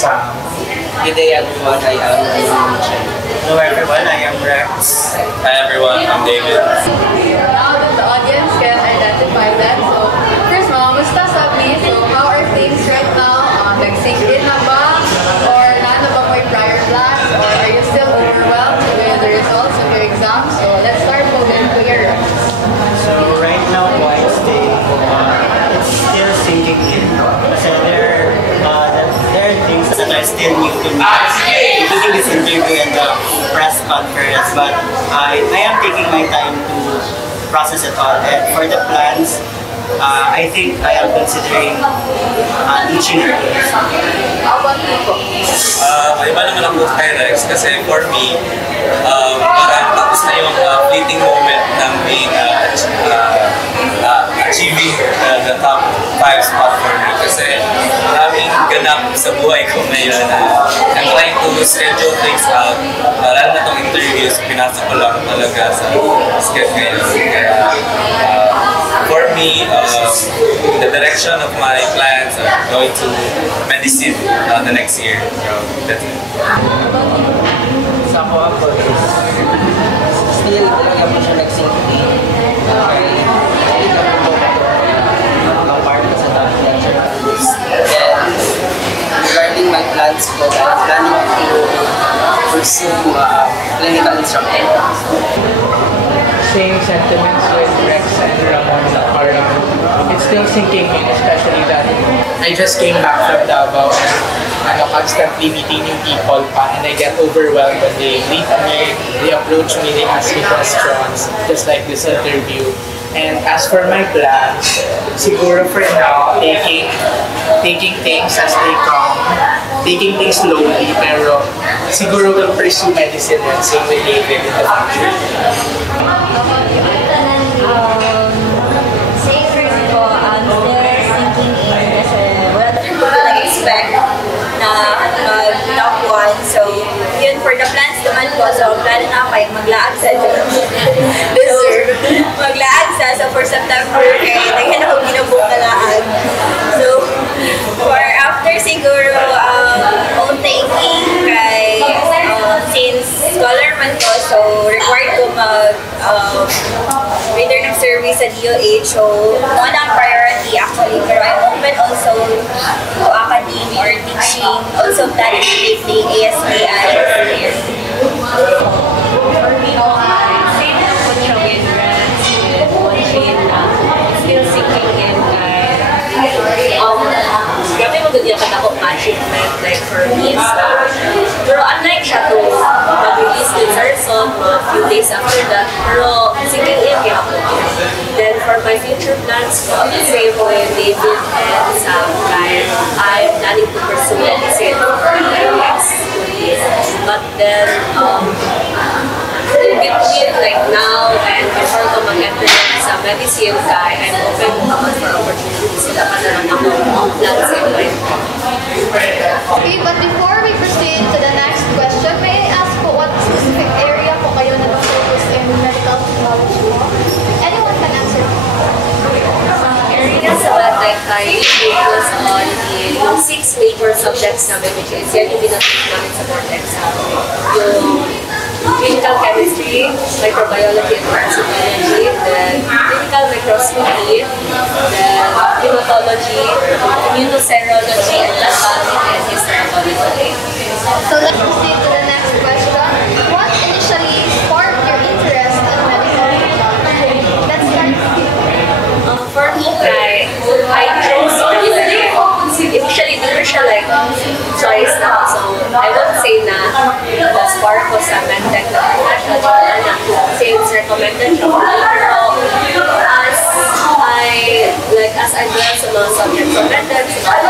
Sam. Good day everyone, I am Hello everyone, I am Rex. Hi everyone, I'm David. Now that the audience can identify them, so first musta sabi, so how are things right now? Nag-sync in na ba? Or nano ba may prior plans? Or are you still overwhelmed with the results of your exams? So let's start with Kuya Rex. So right now, it's still sinking in. So there are things that are still new to me, including this interview and the press conference. But I am taking my time to process it all. And for the plans, I think I am considering teaching. How about you po? Iba naman ako kay Rex kasi for me, parang tapos na yung fleeting moment ng being achieving the top 5 spot for me kasi maraming ganap sa buhay ko ngayon. I'm trying to schedule things out. Lalo na itong interviews, pinasa ko lang talaga sa schedule ngayon. Kaya for me, the direction of my plans are going to medicine the next year. So that's it. Sa ako is still talaga mo siya nag-sync in. Hindi ka po ang part ko sa top lecture. Then, regarding my plans ko, I'm planning to pursue clinical instructor. Same sentiments with Rex and Ramon na parang it's still sinking in, especially that I just came back from Davao and constantly meeting new people pa, and I get overwhelmed when they meet me, they approach me, they ask me questions, just like this interview. And as for my plans, siguro for now, taking things as they come, taking things slowly, pero siguro will pursue medicine and same with David in the future. Same for me po, I'm still sinking in kasi wala ko nag-expect na top 1. So, yun, for the plans naman po, so plano na kayo maglaag sa maglaag sa for September, kaya naghan ako ginabong na laag. So, for after siguro, own taking kay since scholar man ko, so required ko return of service sa DOH, so one ang priority actually, pero I'm open also to academe or teaching, also planning to take the ASBI this year. Same na po siya with Rex, with Monjin, still sinking in grabe maganda ka na achievement like for me pero unlike siya to mag-release din sa result a few days after that, pero sinking in kaya po. Then for my future plans ko, same with David and Sam, I'm planning to pursue medicine for my next 2 years. But then in between like now and before ko mag-enter sa medicine guy, I'm open naman for opportunities. Sila pa naman ako plans in life. Okay, but before we proceed to the next question, may I ask po what specific area po kayo nag-focus in medical technology po? Anyone can answer po. Areas that I focus on yung 6 major subjects namin, which is yan yung binatid namin sa board exam. Yung clinical chemistry, microbiology and parasitology, then clinical microscopy, then hematology, immunoserology, and pathology and histopathology. So let's proceed to the next question. What initially sparked your interest in medical technology? Let's start. For me, I chose initially dito siya like choice na. So I won't say na the spark ko sa medtech na since recommended siya. Pero as I learned sa mga subjects of medtech, I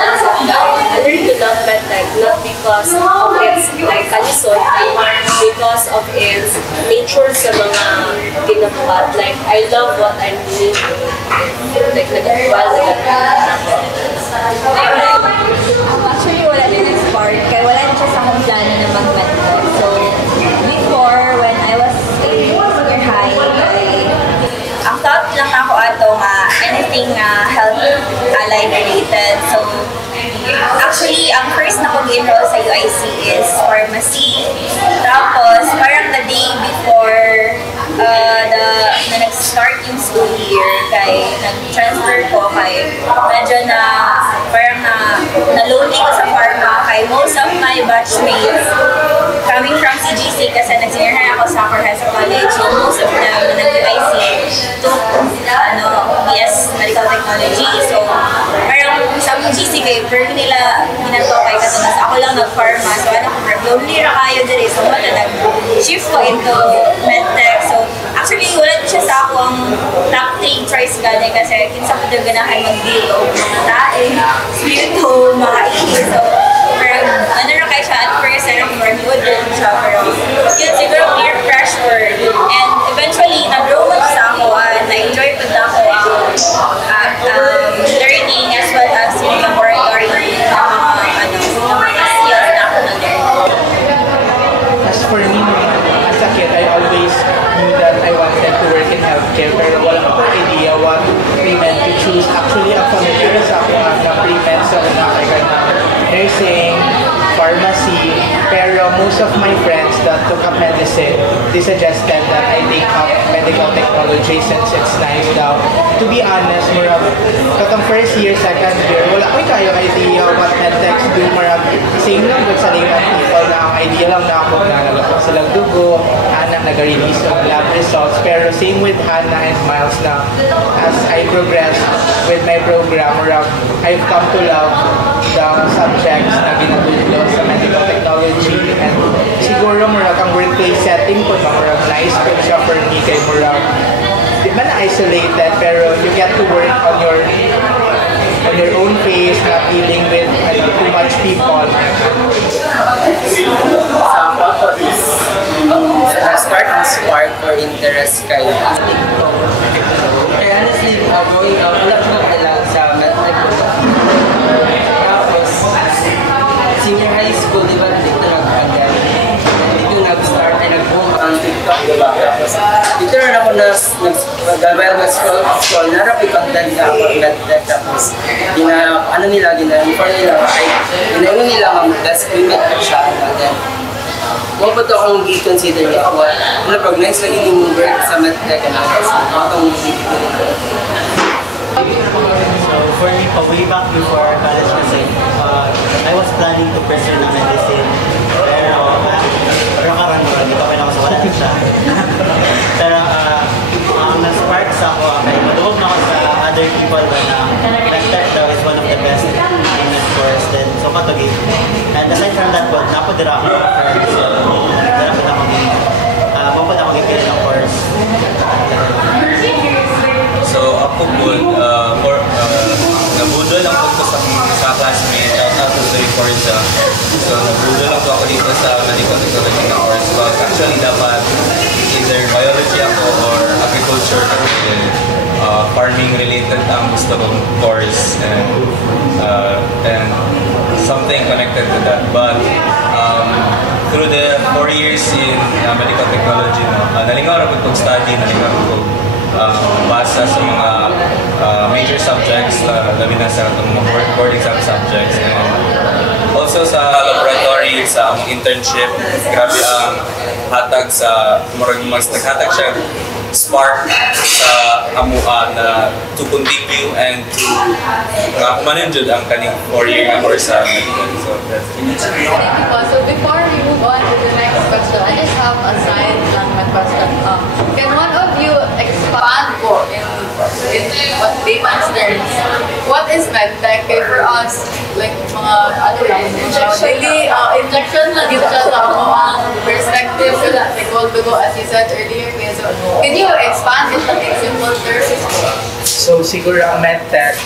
learned to love medtech not because of its like kalisod, because of its nature sa mga ginabuhat. Like I love what I'm doing. Like nag-actual, Actually, wala din yung spark. Kaya wala din siya sa akong plano na mag-medtech. So, before, when I was in senior high, ang thought lang ako ato nga anything health allied related. So, Actually, ang first na pag-enroll sa UIC is pharmacy. Tapos, parang the day before na nag-start yung school year, kay nag-transfer ko kay medyo na parang na-lonely ko sa pharma kay most of my batchmates coming from CGC kasi nag-senior high ako sa Comprehensive College. So, most of them na nag-UIC took BS Medical Technology. So, parang sa GC kayo, pero nila ginatokay kasi mas ako lang nag-pharma. So, lonely ra kayo diri. So, nag-shift ko into medtech. So, actually, wala siya sa ako ang top 3 choice gani kasi kinsa ko daw ganahan mag-deal o mga tae, spirito, mga ihi. So, parang ano ra kayo siya at first, parang more good din siya. Pero, yun, siguro peer pressure. And eventually, nag-grow mo sa ako at na-enjoy ko na ako learning as well as yung laboratory ng mga skills na ako na-learn. As for me, as a kid, I always knew that I wanted to work in healthcare pero wala ko idea what pre-med to choose. Actually, ang familiar sa ako na pre-med sa nursing, pharmacy, pero most of my friends that took up medicine, they suggested that I take up medical technology since it's nice daw. To be honest, murag, katong first year, second year, wala ko kayo idea what medtechs do. Murag, same lang good sa layman people na ang idea lang na ako na nalapag silang dugo, Hannah nag-release ng lab results. Pero same with Hannah and Miles na as I progress with my program, murag, I've come to love the subjects na ginatulog sa medical technology and siguro murag ang workplace setting ko na murag nice po siya for me kay murag di ba na isolated pero you get to work on your own pace, not dealing with too much people. Sa ako is start ang spark or interest kayo. Kaya honestly, growing up, wala ko na sa medtech. Tapos, senior high school, di ba, dito nag-pandemic. Dito nag-start ay nag-boom ang TikTok, di ba? Tapos, dito rin ako nag-gabay scroll, narap i-content ka about medtech. Tapos, inform nila, ay, ginayon nila ang best limit ko siya. Then, huwag pa ito akong i-consider niya ako. Ano, pag next lang yung work sa medtech, akong So for me, way back before college kasi, I was planning to pursue na medicine. Pero karan-karan, dito pa ako sa wala siya. Pero ang na-spark sa ako, maduwag na ako sa other people ba na medtech daw is one of the best in this course. Then, so patugin. And aside from that, napodira ako first. So, mapod ako gipili ng course. So ako po, nabudol lang po sa classmate, shout out to the Forza. So nabudol lang po ako dito sa medical technology na course. But actually dapat either biology ako or agriculture kasi farming related ang gusto kong course and something connected to that. But through the 4 years in medical technology, nalingaw na po study, nalingaw po basa sa mga major subjects, labi na sa mga board exam subjects. And also sa laboratory, sa internship, grabe ang hatag sa, mas naghatag siya spark sa amuan na to continue and to manenjud ang kaning 4-year course sa medical. So that's it. So before we move on to the next question, I just have a side lang na question. Can one of you expand po in what layman's terms? What is medtech? Okay, for us, like mga ano lang, actually, injection na dito siya sa mga perspective so that like well to go as you said earlier. Okay, so can you expand it in simple terms? So siguro ang medtech,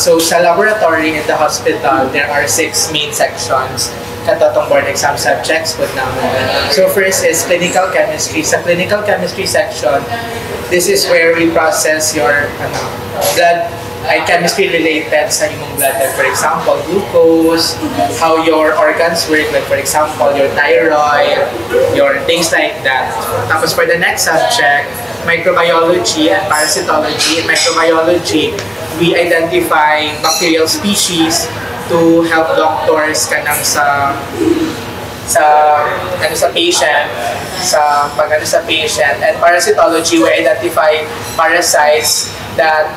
so sa laboratory in the hospital, there are 6 main sections katotong board exam subjects po namin. So first is clinical chemistry. Sa clinical chemistry section, this is where we process your blood, chemistry related sa imong blood. Like for example, glucose, how your organs work, like for example, your thyroid, your things like that. Tapos for the next subject, microbiology and parasitology. In microbiology, we identify bacterial species to help doctors kanang sa patient, sa patient. And parasitology, we identify parasites that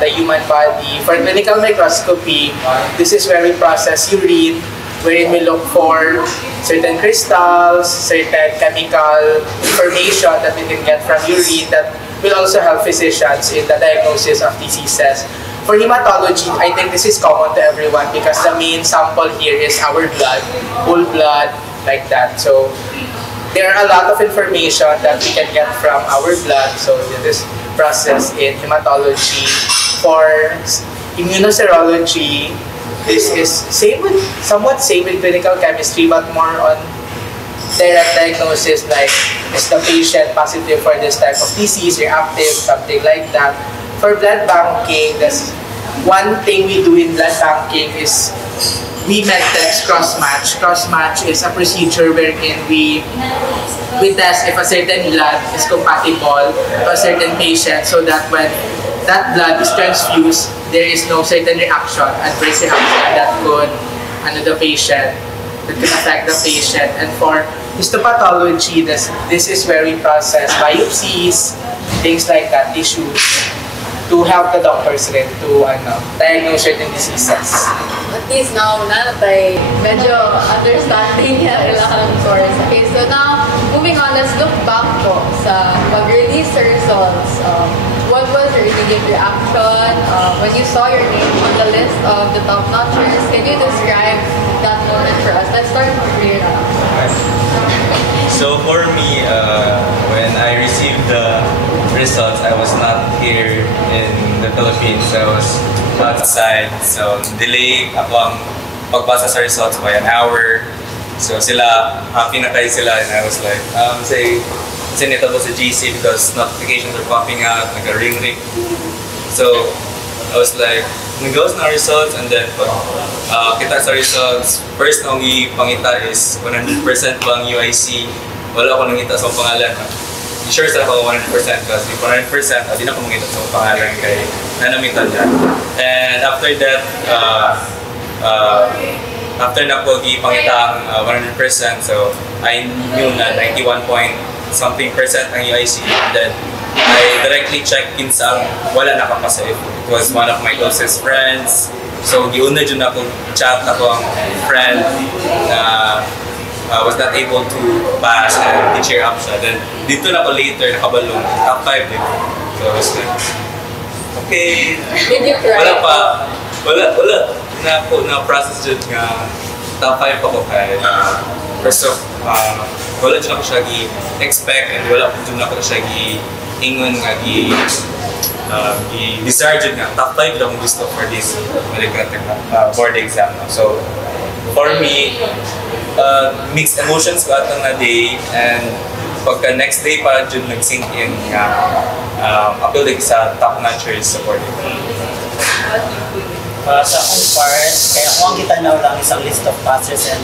the human body. For clinical microscopy, this is where we process urine, wherein we look for certain crystals, certain chemical information that we can get from urine that will also help physicians in the diagnosis of diseases. For hematology, I think this is common to everyone because the main sample here is our blood, whole blood, like that. So there are a lot of information that we can get from our blood. So this is processed in hematology. For immunoserology, this is somewhat same with clinical chemistry, but more on direct diagnosis, like is the patient positive for this type of disease, reactive, something like that. For blood banking, that's one thing we do in blood banking is we medtech cross-match. Cross-match is a procedure wherein we test if a certain blood is compatible to a certain patient, so that when that blood is transfused, there is no certain reaction, adverse reaction that could affect the patient. And for histopathology, this is where we process biopsies, things like that, tissues, to help the doctors rin to diagnose certain diseases. At least now, nanatay, medyo understanding niya kailangan ng source. Okay, so now, moving on, let's look back po sa pag-release sa results. What was your immediate reaction when you saw your name on the list of the top notchers? Can you describe that moment for us? Let's start from here now. So for me, when I received the results, I was not here in the Philippines. I was outside. So delay ako ang pagbasa sa results by an hour. So sila, happy na kayo sila, and I was like, kasi nito ko sa GC because notifications are popping out, nagka-ring. So I was like, nag-goes na results, and then pag kita sa results, first na pangita is 100% bang UIC. Wala ako nangita sa pangalan. Sure sa ako 100% kasi 100%, di na ko mangita sa pangalan kay nanamitan niya. And after that, after na ko ipangita ang 100%, so I knew na 91 point something percent ang UIC, and then I directly checked sa wala nakapasa. It was one of my closest friends. So giuna dyan ako chat ako ang friend na was not able to pass and cheer up siya. Then dito na ako later nakabalong top 5 din. So I was like, okay. Did you cry? Wala na ako na-process dyan nga top 5 ako kaya first of wala dyan ako siya gi-expect, and wala dyan ako siya gi-ingon nga gi-desire dyan nga top 5 lang gusto for this board exam. So for me, mixed emotions ko atong na day, and pagka next day pa dyan nag-sink in nga appeal din sa top notchers sa board. Sa akong part, kaya ako ang kita na lang isang list of passers, and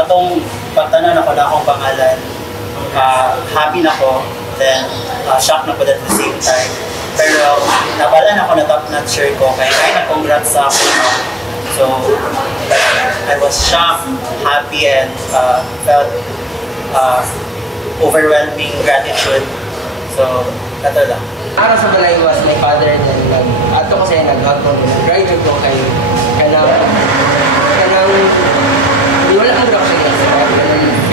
katong pagtanan ako na akong pangalan, happy na ko, then shock na ko at the same time. Pero nabalan ako na top notcher ko, kaya na-congrats sa ako. So I was shocked, happy, and felt overwhelming gratitude. So kato lang. Para sa balay was my father, then ato kasi nag-hot ko, driver ko kay kanang wala ang drop siya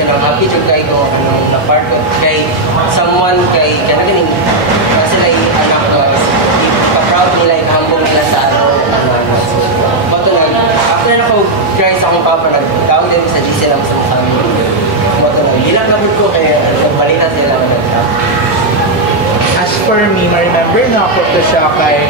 kanang happy jud kay ko kanang na-part ko kay someone kay kanang sila anak ko pa-proud nila, hambong nila sa bato after na ko cry sa akong papa, nagtawag din sa GC lang sa amin. Bato bilang nabot ko kay balina sila. As for me, ma-remember na ako to siya kay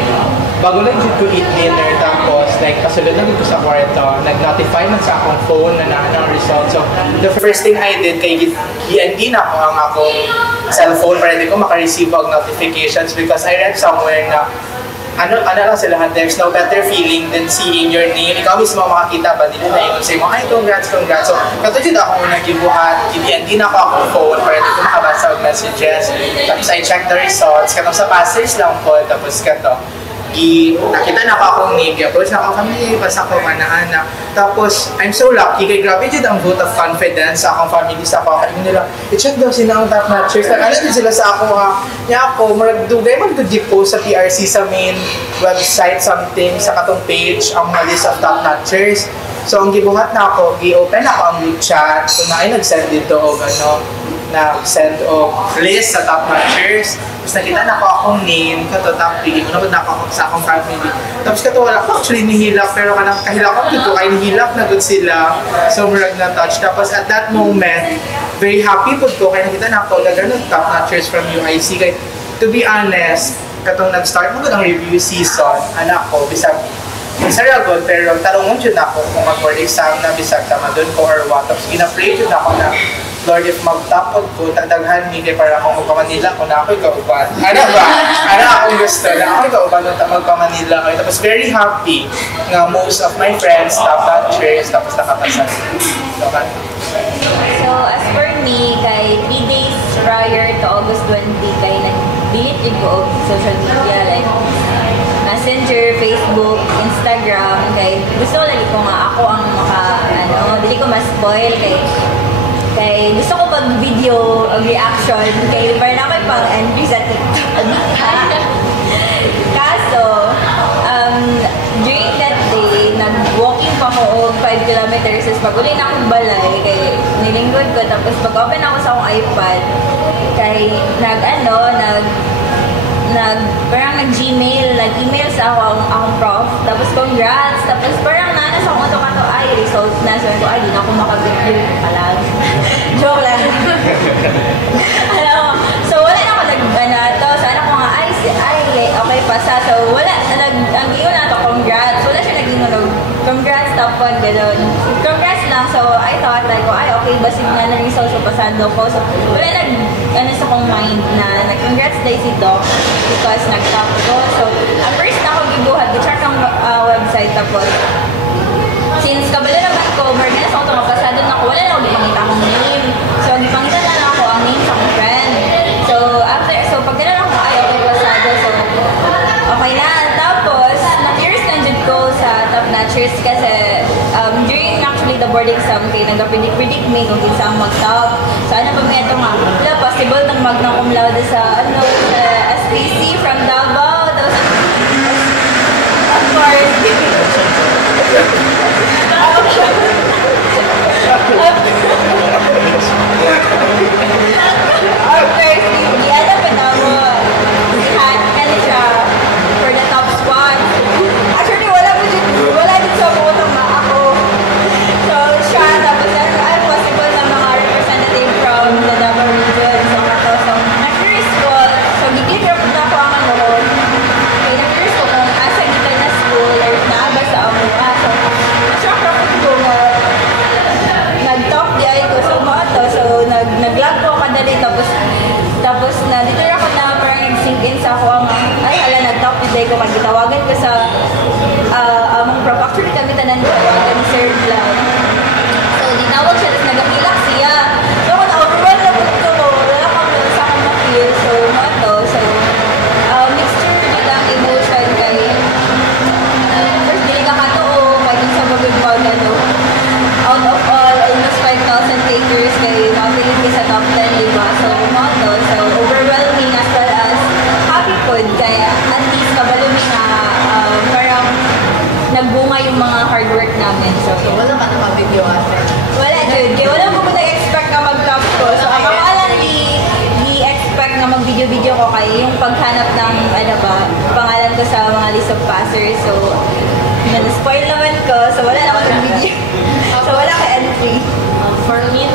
bago lang dito ko eat dinner, tapos like kasulod na dito sa kwarto, nag-notify man sa akong phone na ang result. So the first thing I did kay hindi na ako ang akong cellphone para hindi ko makareceive ang notifications, because I read somewhere na ano lang sila, there's no better feeling than seeing your name. Ikaw mismo makakita ba nila na yun, say mo, ay congrats. So katulad ako unang gibuhat, hindi na ako akong phone para hindi ko makabasa ng messages. Tapos I check the results, katong sa passers lang po, tapos kato nakita na ako akong name, approach na ako kami, basta ko ana-ana. Tapos, I'm so lucky, kay grabe dyan ang vote of confidence sa akong family, sa ako, kaya nila, i-check daw sila ang top notchers. Alam din sila sa ako ha, niya ako, maragdugay mag-depost sa PRC sa main website, something, sa katong page, ang mga list of top notchers. So, ang gibuhat na ako, gi-open ako ang group chat, so na ay nag-send dito o na-send o list sa top notchers. Tapos nakita na ako akong name, kato top 3, unabod na ako sa akong family. Tapos kato wala ko actually nihilak, pero kanang kahilak ko dito, kaya nihilak na good sila. So murag na touch. Tapos at that moment, very happy po ko, kaya nakita na ako, ganun top notchers from UIC. Kaya to be honest, katong nag-start mo ang review season, anak ko, bisag Saragon, pero tarungon dyan ako kung mag-board exam na bisag tama doon ko or what. Tapos ina-pray dyan ako na, Lord, if mag-tapod ko, tadaghan ni kay para akong magpamanila ko na ako'y kauban. Ano ba? Ano akong gusto na ako'y kauban nung magpamanila ko. Tapos very happy nga most of my friends top notchers, tapos nakapasan. So, as for me, kay 3 days prior to August 20, kay nag-delete yun ko social media, like Messenger, Facebook, Instagram, kay gusto ko lagi ko nga ako ang dili ko ma-spoil, kay gusto ko mag-video ang reaction, kay parang ako pang entry sa TikTok. Kaso, during that day, nag-walking pa ko 5 kilometers, tapos pag-uli na akong balay, kay nilingkod ko, tapos pag-open ako sa akong iPad, kay parang nag-Gmail, nag-email sa akong prof, tapos congrats, tapos parang sa akong ito ay result na, so ito ay di na ako makag-review pala. Joke lang. So wala na ako sana ko nga ay okay pasa, so wala, ang ingon na ito, congrats, wala siya nag-ingon, congrats, tapos gano'n, congrats lang, so I thought like, okay, basig nga na result, so pasando ko, so wala sa kong mind na congrats dahil si Doc because nag-top ko. So, ang first na ako gibuhat, gi-check ang website, tapos since kabala naman ko, marganas ako ito, mapasado na ako, wala na ako gipangita akong name. So, gipangita na lang ako ang name sa akong friend. So pag gano'n ako, okay, pasado. So, okay na. Tapos, na-curious na dyan ko sa top notchers kasi during actually the board exam, kaya nag-predict me kung kinsa ang mag-top. So, ano pa may ito nga, possible nang magna cum laude sa SPC from Davao. Tapos, of course, Diana Panamo, ano siya, for the top spot. Actually, wala din sa botong na ako. So, siya, tapos ay possible na mga representative from the Davao region. So, na-curious ko, so, gigil na ako ang kaya na-curious ko kung asa gitan na school or naaba sa ako. So, shock ako ko nga, nag-top di ay ko sa mga so, nag-vlog ko kadali, tapos na dito ako na parang nag-sink in sa ako nag-top di ay ko, magitawagan ko sa among prof. Actually kami tanan tawagan ni Sir Vlog. So, dinawag siya, tapos nag-apilak siya. So, ako na-overwhelm na po ito ko, wala ako sa akong na-feel. So, mixture nila ang emotion kay first, dili ka katuo, kaya dun sa magagmag, out of all, almost 5,000 takers kay mabilis ka sa top 10, diba? So, so overwhelming as well as happy food, kaya at least kabalumi na parang nagbunga yung mga hard work namin. So Wala ka na video ate. wala, dude. Kaya wala mo nag-expect na mag-top ko. So, ang pangalan i-expect na mag-video-video ko kaya yung paghanap ng, pangalan ko sa mga list of passers. So, na-spoil naman ko. So, wala na ako ng video. So, wala ka entry. For me,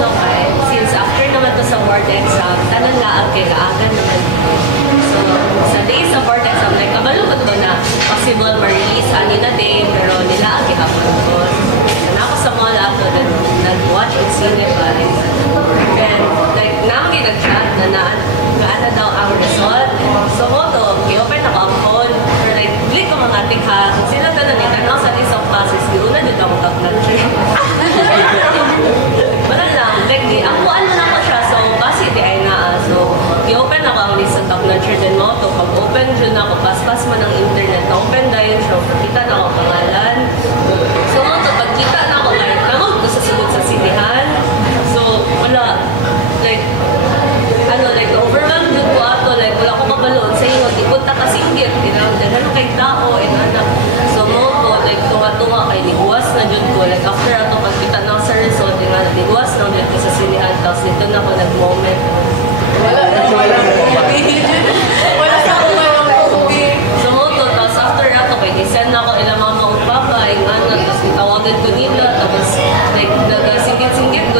since after naman to sa board exam, tanong laang kay kaagan naman. So, sa days sa board exam, like, kabalukot ko na possible ma-release ani na day, pero nila ang kihapon ko. So, ako sa mall after nag-watch and sine pa. And, like, namin nag-chat na gaano daw ang result. So, i-open ako ang phone, or like, click ko mga tikha. Sila tanan itanong sa list of passes, giuna dito ako top-notcher. Wala lang, like, ang kuan mo na ko siya, so, kasi di ay na, so, i-open ako ang list of top-notcher din mo, to pag-open dyan ako, pas-pas man ang internet. Na-open dahil siya, kita na ako pangalan. So, pagkita na ako, like, nangod ko sa sugod sa sinihan. So, wala, like, overwhelmed yun ko ato, like, wala ko kabalon sa inyo, di punta ka singgit, dahil kay tao, anak. So, mo ko, like, tunga-tunga kay niguwas na dyan ko, like, after ato, pagkita na sa resort, niguwas na dyan ko sa sinihan, tapos dito na ako nag-moment. Wala sa kumain. So, mo to, tapos after ato, kay nisend na ako ilang mama o papa, tapos itawagan ko nila, tapos, like, nag-singgit-singgit ko,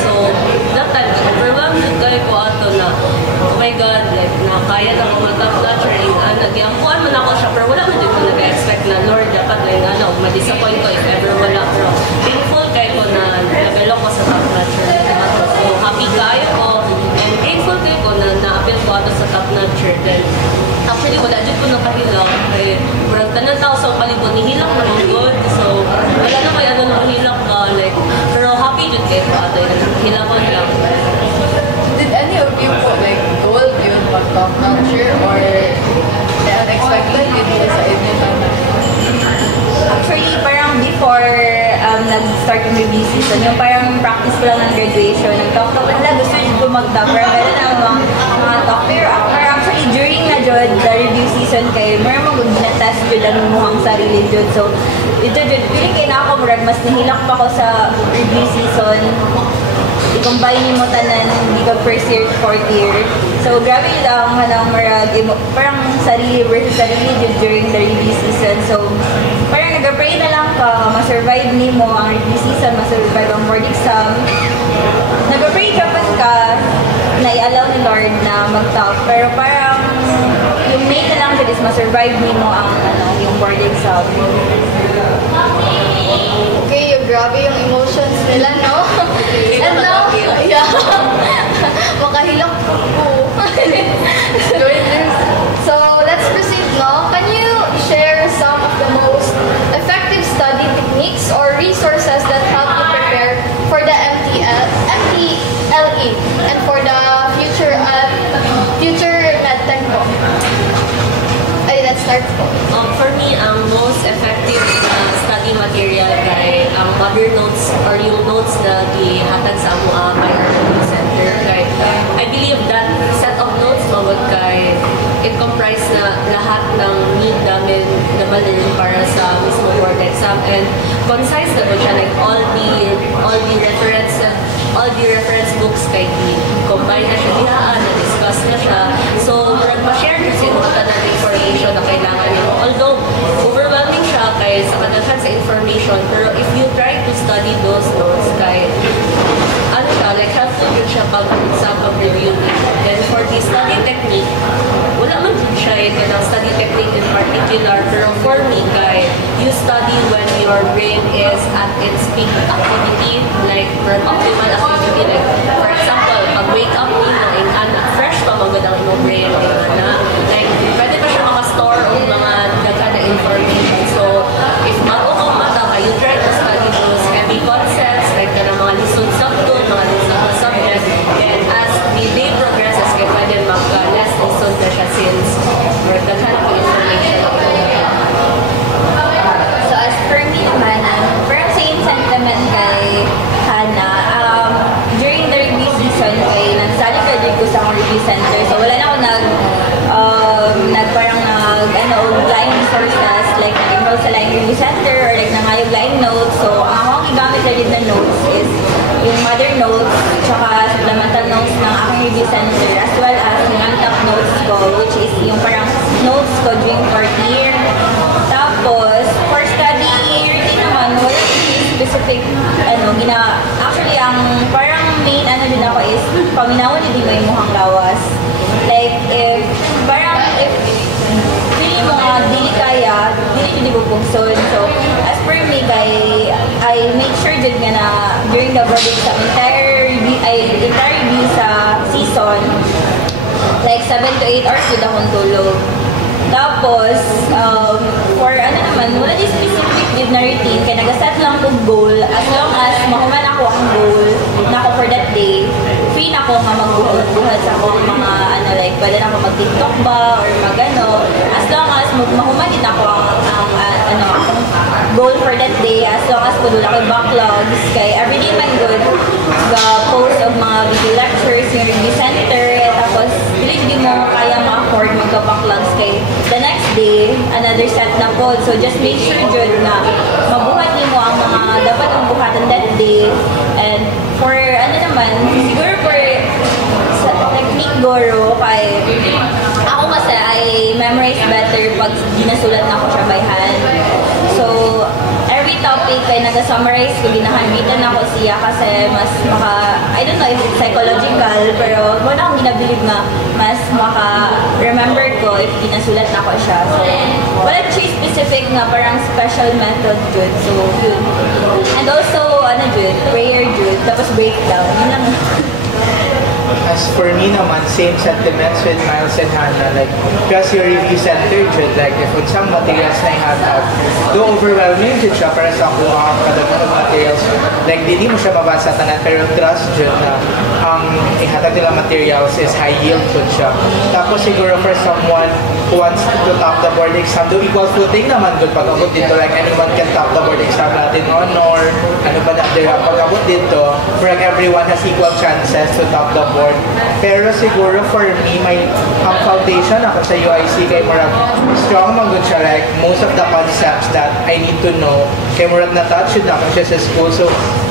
so, that time, overwhelmed kayo ko ato na, oh my God, like, kaya na mga top-notcher, nag-iampuan man ako siya, pero wala man din ko nag-expect na, Lord, dapat lang, ma-disappoint ko if ever wala, pero thankful kayo ko na nabelong ko sa top-notcher. So, happy kayo ko, and thankful kayo ko na na-appeal ko ato sa top-notcher. Then, actually, wala din ko nakahilang, kaya, murag tanan tao sa palibot, nihilak na good, so, wala na kayo nahilak ka, like, pero happy din kayo ko ato, hilaman lang. Did any of you po like told you mag-top notcher or unexpected dito sa inyo naman? Actually, parang before nag-start yung review season, yung parang practice ko lang ng graduation, nag-talk nila, gusto nyo ko mag-top, pero meron ang mga talk. Pero actually, during na jud, the review season kayo, meron mo na-test jud ang muhang sarili jud. So, ito jud, feeling kayo na ako, murag, mas nahilak pa ko sa review season. I-combine mo tanan, hindi ka first year, fourth year. So, grabe lang, hanang marag, parang sarili versus sarili during the review season. So, parang nag-pray na lang ka, ma-survive ni mo ang review season, ma-survive ang board exam. Nag-pray dapat ka na i-allow ni Lord na mag-top. Pero parang, yung main na lang is ma-survive ni mo ang yung board exam. Okay, grabe yung emotions nila, no? And now, yeah, makahilak po. So, let's proceed now. Can you share some of the most effective study techniques or resources that help you prepare for the MTLE and for the future medtech po? Ay, let's start po. For me, ang most effective study material kay ang mother notes or yung notes na gihatag sa amo by our learning center. Kay I believe that set of notes mawag kay it comprise na lahat ng need namin na ma-learn para sa mismo board exam, and concise na siya, like all the reference books kay combine na siya dihaan, na-discuss na siya. So, ma-share nyo siya mga tanang information na kailangan nyo. Although, overwhelming siya kay sa kadaghan sa information, pero if you try to study those notes, kay ano siya, like helpful yun siya pag-exam, pag-review. Then, for the study technique, wala man din siya yung study technique in particular, pero for me, kay you study when your brain is at its peak activity, like for optimal activity. Like, for example, pag-wake up nyo, fresh pa magod ang inyong brain, like, pwede pa siya makastore o mga daghan na information. So, if bago kang mata, you try to study those heavy concepts, like mga lessons of two, mga lessons of subject, and as the day progresses, kaya pwede mag-less lessons na siya since daghan ang information. So, as per me naman, parang same sentiment kay Hana. During the review season, nagsali ka din ko sa review center. So, wala na ako line resources, like nag-enroll sa line review center or like nangayog line notes. So, ang akong gigamit sa na notes is yung mother notes, tsaka supplemental notes ng aking review center, as well as yung top notes ko, which is yung parang notes ko during fourth year. Tapos, for study routine naman, wala specific, actually, ang parang main din ako is, paminawon din mo yung mukhang gawas. Like, if feeling mo nga, dili kaya, dili bubugson. So, as per me, I make sure din nga na during the board exam, entire review sa season, like 7 to 8 hours din akong tulog. Tapos, for wala di specific din na routine, kaya nag-set lang kong goal, as long as mahuman ako ang goal na ako for that day, free na ko nga magbuhat sa akong mga ano like pwede na ako mag-TikTok ba or mag-ano. As long as mahuman din ako ang ano akong goal for that day, as long as pudula ko backlogs kay everyday man good the post of mga video lectures yung review center tapos di mo kaya ma-afford magka-backlogs kay the next day another set na po, so just make sure jud na mabuhat nimo ang mga dapat mong buhatan that day. And for ano naman siguro for sa technique guro kay ako kasi I memorize better pag ginasulat na ako siya by hand. So, every topic kay nag-summarize ko, ginahandbitan ako siya kasi mas I don't know if it's psychological, pero wala akong ginabilib na mas remember ko if ginasulat na ako siya. So, wala siya specific nga parang special method jud. So, yun. And also, prayer jud, tapos breakdown. Yun lang. As for me naman, same sentiments with Miles and Hannah. Like, because your review center, jud, like, if with some materials na i-hand-out, do overwhelming jud siya para sa ako ang kadagdag ng materials. Like, hindi mo siya mabasa tanan, pero trust jud na ang ihatag nila materials is high yield jud siya. Tapos siguro for someone who wants to top the board exam, do equal footing naman good pag-abot dito. Like, anyone can top the board exam natin honor, ano ba na, pag-abot dito, like, everyone has equal chances to top the board. Pero siguro for me, ang foundation ako sa UIC kay murag strong man good siya, like most of the concepts that I need to know kay murag na-touch yun ako siya sa school. So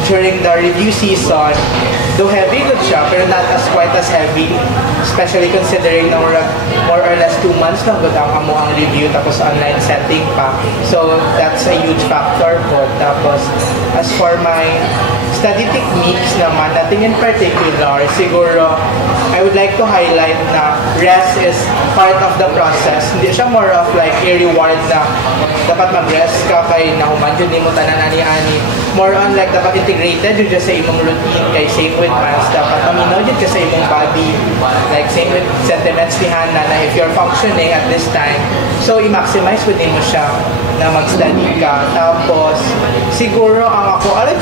during the review season, though heavy good siya, pero not as quite as heavy, especially considering na murag more or less 2 months na good ang amo ang review tapos online setting pa. So that's a huge factor po. Tapos as for my study techniques naman, nothing in particular, siguro I would like to highlight na rest is part of the process. Hindi siya more of like a reward na dapat mag-rest ka kay nahuman yun, hindi mo tanan ani-ani. More on like dapat integrated yun sa imong routine kay same with Miles, dapat maminaw yun sa imong body. Like same with sentiments ni Hannah na if you're functioning at this time, so i-maximize with mo siya na mag-study ka. Tapos siguro ang ako, alam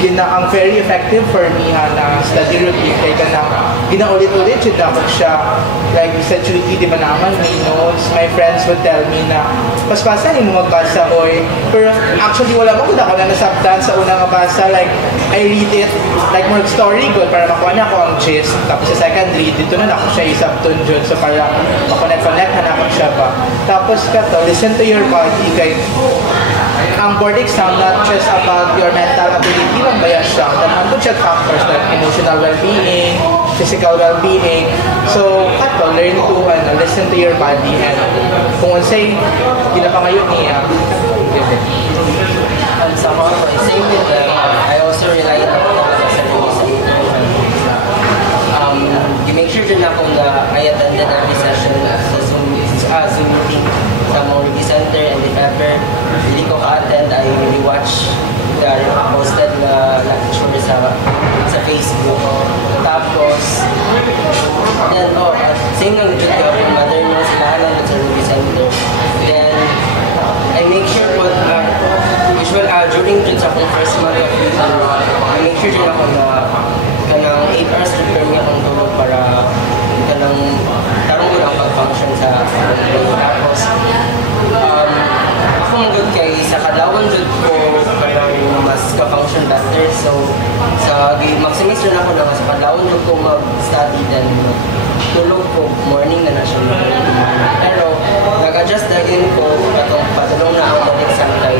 yun ang very effective for me na study routine kay ginaulit-ulit yun dapat siya. Like sa duty, di ba naman may notes, my friends would tell me na paspasan mo magbasa oy, pero actually wala mo kung ako na nasabtan sa unang mabasa. Like I read it like more story good para makuha na ako ang gist, tapos sa second read dito na ako siya isabton dyan, so para makonect na ako siya ba. Tapos listen to your body kay ang board exam not just about your mental ability lang ba yan siya. Dapat po siya factors like emotional well-being, physical well-being. So, learn to listen to your body and kung unsay ginapangayon niya, Sa mga same with them, I also rely on sa you make sure din ako na I attended every session sa Zoom meeting sa mga review center, and if ever hindi ko ka-attend, I really watch the posted na lecture sa Facebook. Tapos then same lang dito ako mother mo sila lang sa review center. Then I make sure during dun sa first month of review, I make sure din ako na kanang 8 hours prepare niya akong tulog para kanang tarong ko lang pag-function sa tapos ako good kay sa kadawan good ko kanang mas ka-function better. So sa maximize rin ako na sa kadawan good ko mag-study, then tulog ko morning na siya. Pero nag-adjust din ko katong padulong na ang board exam kay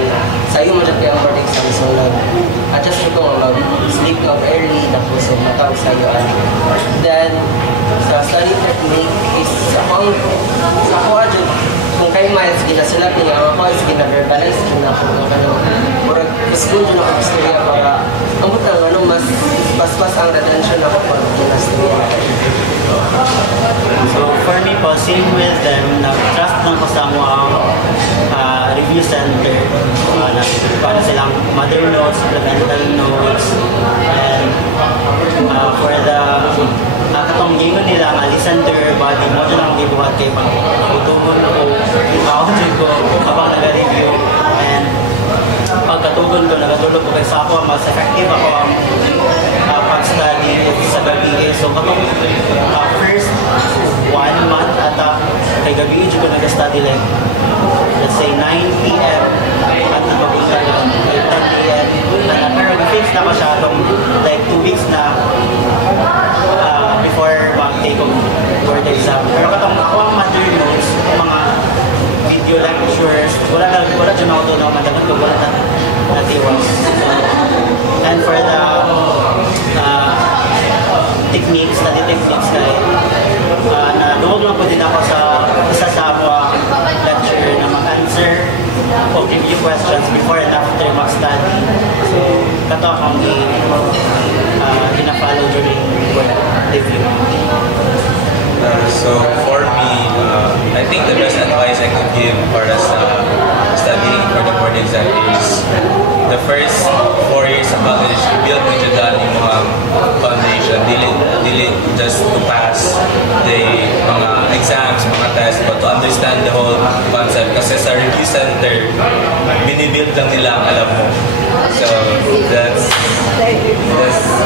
sayo mo dyan kaya ang board exam, so nag-adjust ko mag-sleep early tapos matawag sayo. Then sa study technique is ako adjust kung kay Miles ginasulat niya ako is gina-verbalize kung ako murag school dyan ako istorya para ang butang mas paspas ang retention ako pag ginastorya. So for me po, same with them, nag-trust lang ko sa mga review center. Para silang mother notes, supplemental notes, and for the katong gingon nila, listen to your body, mo dyan ang gibuhat kay pagtugon ko, ipahon ko kapag nag-review, and pagkatugon ko, nagatulog ko kay sa ako, mas effective ako ang pag-study if kapag first 1 month ata, kay gabi ko nag-study like, let's say 9 p.m. at napapunta na 10 p.m. Pero nag-fix na ko siya like 2 weeks na before mag-take of board exam. Pero katong ako ang materials, mga video lectures, wala dyan ako doon ako madagat ko, wala na tiwas. And for the techniques, study techniques kay na-dood lang po din ako sa isa sa lecture na mag-answer o review questions before and after mag-study. So, kato akong gina-follow during board review. So for me, I think the best advice I could give para sa studying for the board exam is the first 4 years of college, build mo dyan yung mga foundation, dili just to pass the mga exams, mga tests, but to understand the whole concept. Kasi sa review center, binibuild lang nila ang alam mo. So that's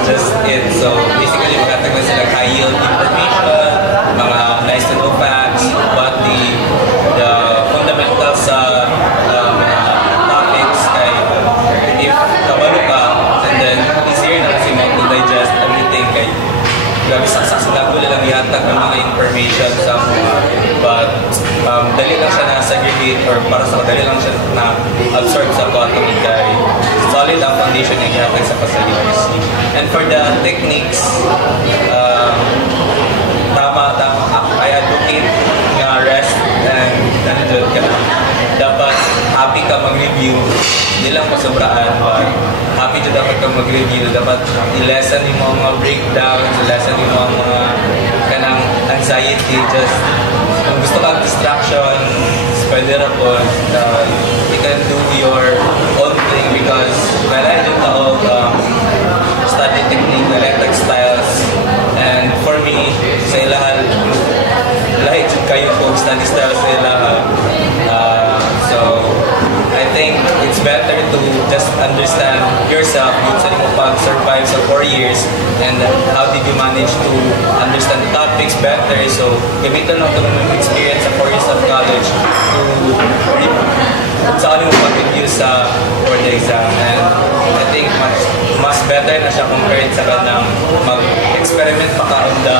just it. So basically, makataglan sila high yield information, mga nice to know facts, what the fundamentals sa mga topics kay if kabalo ka, and then easier na kasi mo to digest everything kay grabe saksak lang ko lang ihatag ng mga information sa mga but dali lang siya na segregate or para sa dali lang siya na absorb sa bottom kay solid ang foundation yung ihatag sa facilities. And for the techniques, tama, I advocate nga rest and nandiyan ka na. Dapat happy ka mag-review, hindi lang pasobraan, but happy to dapat ka mag-review. Dapat i-lesson yung mga breakdowns, i-lesson yung mga kanang anxiety, just kung gusto ka distraction, pwede na po, you can do your own thing because well, I did all study technique, electric styles, and for me, sa ilahan, lahat kayo kung study styles sa ilahan. So, I think it's better to just understand yourself kung saan mo pag-survive sa 4 years and how did you manage to understand the topics better. So, gamitin mo itong experience sa 4 years of college to kung saan mo pag-review sa board exam. And I think mas better na siya compared sa kanang mag-experiment pa ka on the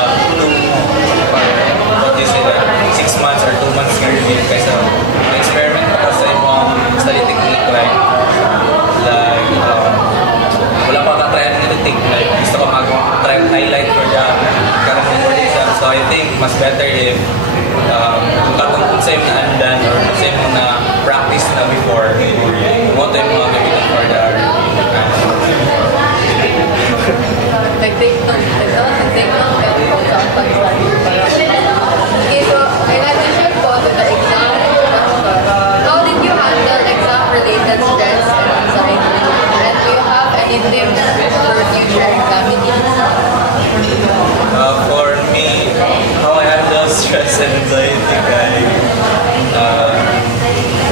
6 months or 2 months na review kaysa mag-experiment pa ka sa imong study technique like wala pa ka-try na technique like gusto ko mag-try highlight for the current board exam. So I think mas better if kung sa imong na-andan or sa imong na practice na before mo tayo mga gamitin for the Take note sa pag-study. Okay, so in addition po to the exam, how did you handle exam-related stress and anxiety? And do you have any tips for future examinations? For me, how I handle stress and anxiety,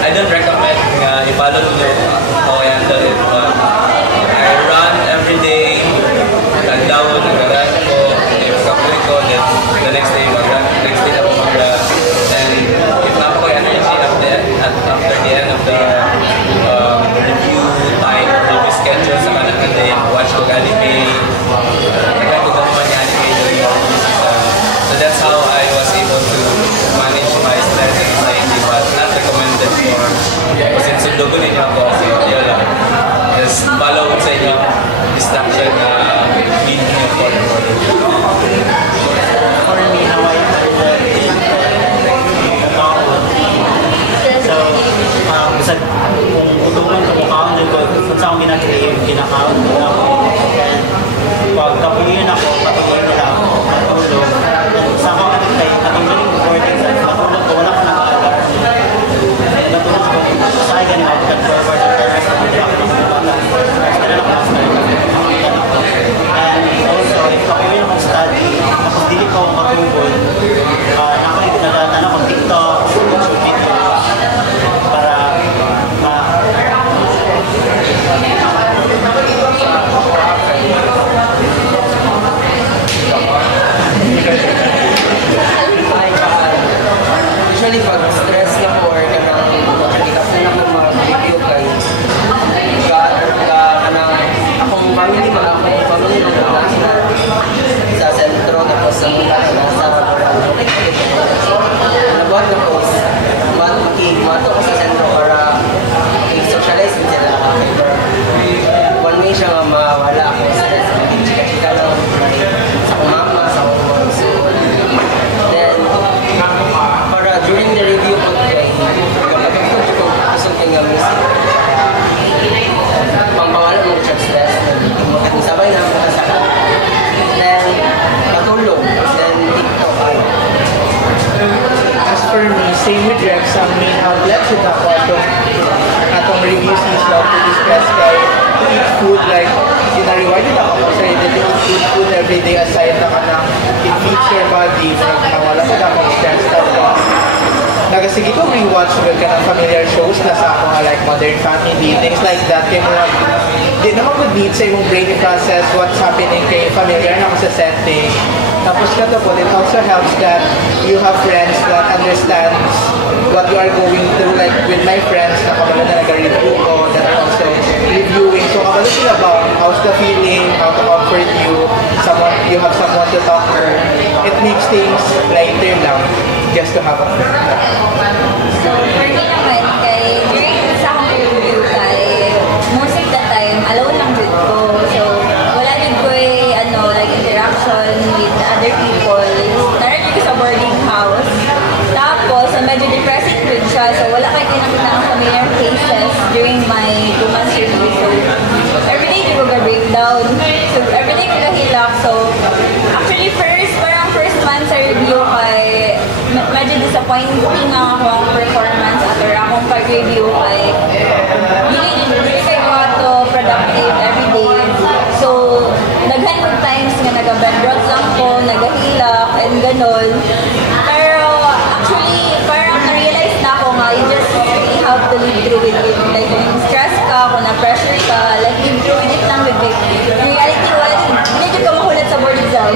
I don't recommend i-follow how I handle it, but I run every day, nag-down, nag-run ko, kapoy ko, then the next day mag-run, next day na po mag-run. And if na po energy after the end of the review time, review schedule sa kanang day, watch ko anime, nag-go naman yung anime during the so that's how I was able to manage my stress and anxiety, but not recommended for since sundugo ninyo ako, so yun lang. Just follow sa inyo distraction na need nyo for the board. For me, how I handle so, kung utukan ko kung kaon ko, kung saan ko ginag-crave, kinakaon ko ako. And pag kapuyin ako, patuloy nila ako, matulog. And sa ako natulog ko board exam, matulog ko, wala ko naka-alarm. Natulog ko, sa akin ganun ako, forward and the rest of the day ako ng mga bata. Kaya ako makakita ako. And also, if kapuyin ako study, tapos dili ko matulog, ako yung nagdatan ako TikTok, YouTube video, para atong review season to discuss kay to eat food like ginarewarded ako sa sarili to eat food every day aside na kanang it feeds your body nawala sa akong stress tapos nagasige ko rewatch with ka ng familiar shows na sa ako like Modern Family, things like that kay mga di naman good need sa imong brain process what's happening kay familiar na sa setting tapos katapos it also helps that you have friends that understands what you are going through like with my friends na kabalo na nag-review ko that are also reviewing so kabalo sila about how's the feeling, how to comfort you someone, you have someone to talk to it makes things lighter lang just to have a friend. So, for me naman, kay during sa akong review, kay most of the time, alone lang din ko. So, wala din ko like interaction with other people. Narinig ko sa boarding house. Tapos, medyo depressing din siya. So, wala kayo kinakita ng familiar cases during my 2 months review. So, everyday ko ga-breakdown. So, everyday ko ga-hilak. So, actually, first month sa review kay medyo disappointing nga ako ang performance after akong pag-review kay hindi kayo mga to productive everyday. So, daghan ng times nga naga-bedrock lang ko, nagahilak, and ganon. Pero, actually, parang na-realize na ako nga, you just really have to live through with it. Like, kung stress ka, kung na-pressure ka, like, live through with it lang with it. In reality, hindi ka mahulat sa board exam.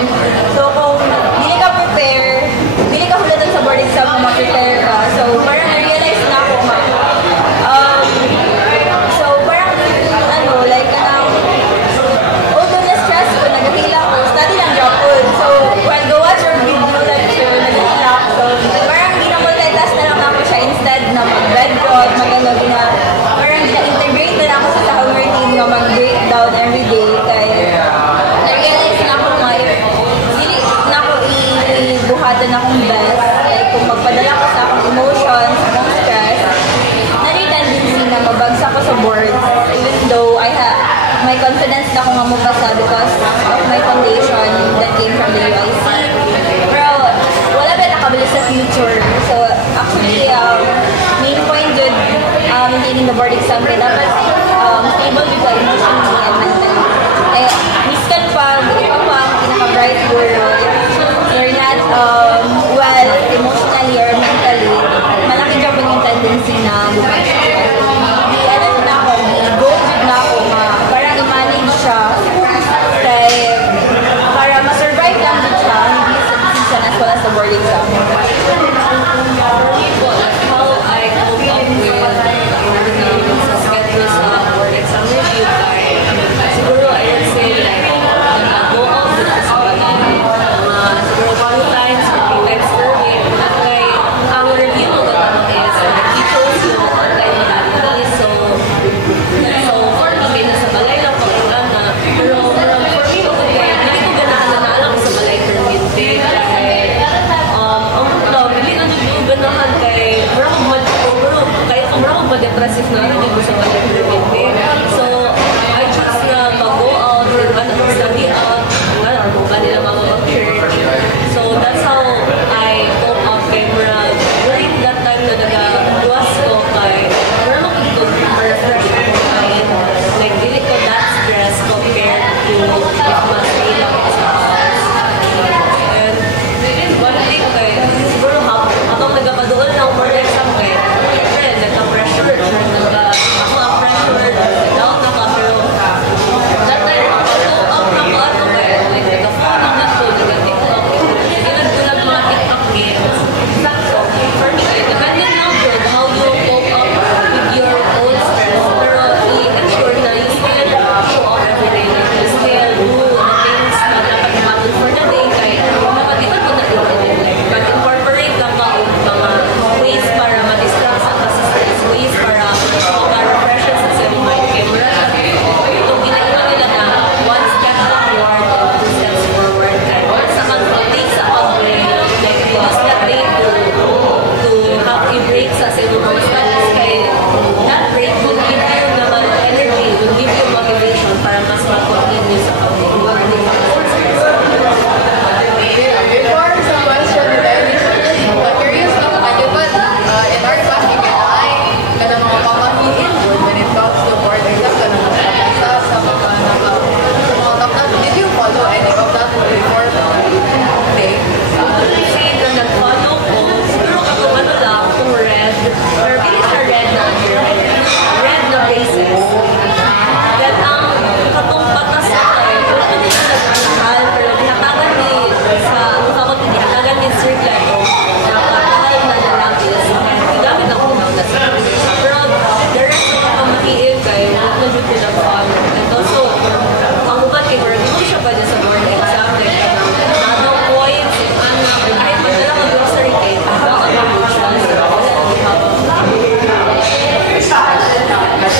So, kung hindi ka prepare, hindi ka hulatan sa board exam kung ma-prepare ka. So, parang na-realize na ako nga. So, parang, like, although na-stress ko, nag-hilak ko, study lang Japon. So, when go watch your video lecture, nag-hilak. So, parang gina-multitask na lang ako siya instead na mag-bedrock, parang gina-integrate na ako sa sahang routine na mag-breakdown everyday. Kaya, na-realize na ako nga, hindi na ako buhatan akong best, like kung magpadala ko sa akong emotions, akong stress, nari-tendency na mabagsak ko sa board, even though my confidence na akong mamupasa because of my foundation that came from the UIC. Pero wala ba nakabilis sa future? So actually, main point yun, maintaining the board exam kaya dapat stable with the emotionally and mentally. Eh, miskan pa, ito pa ang pinaka-bright world. You're not well emotionally or mentally, malaki job yung tendency na ano na ako, go na ako para i-manage siya para ma-survive lang din siya hindi sa decision as well as the board exam. How I cope up with sa schedule sa board exam review siguro I would say like go out with this siguro 2 times or 3 times per week. Kaya ang review ko is teachers yung online modality. So for me, nasa balay lang pag-ulan na. Pero for me, hindi ko ganahan na naalam sa balay permit. Kaya ang punto, hindi na yung ganahan kay marang ma-depressive na rin yung sa balay permit. So I choose na mag-go out or study out kung kanila mag-church. So that's how I cope up kay Murag. During that time na nag-luwas ko kay Murag makikot ma-refresh ako kain. Like, dili ko that stress compared to if mas-stay lang ako sa house. And one thing kay, siguro atong nagpaduol ng board exam kay friend, nagka-pressure, ako ang friend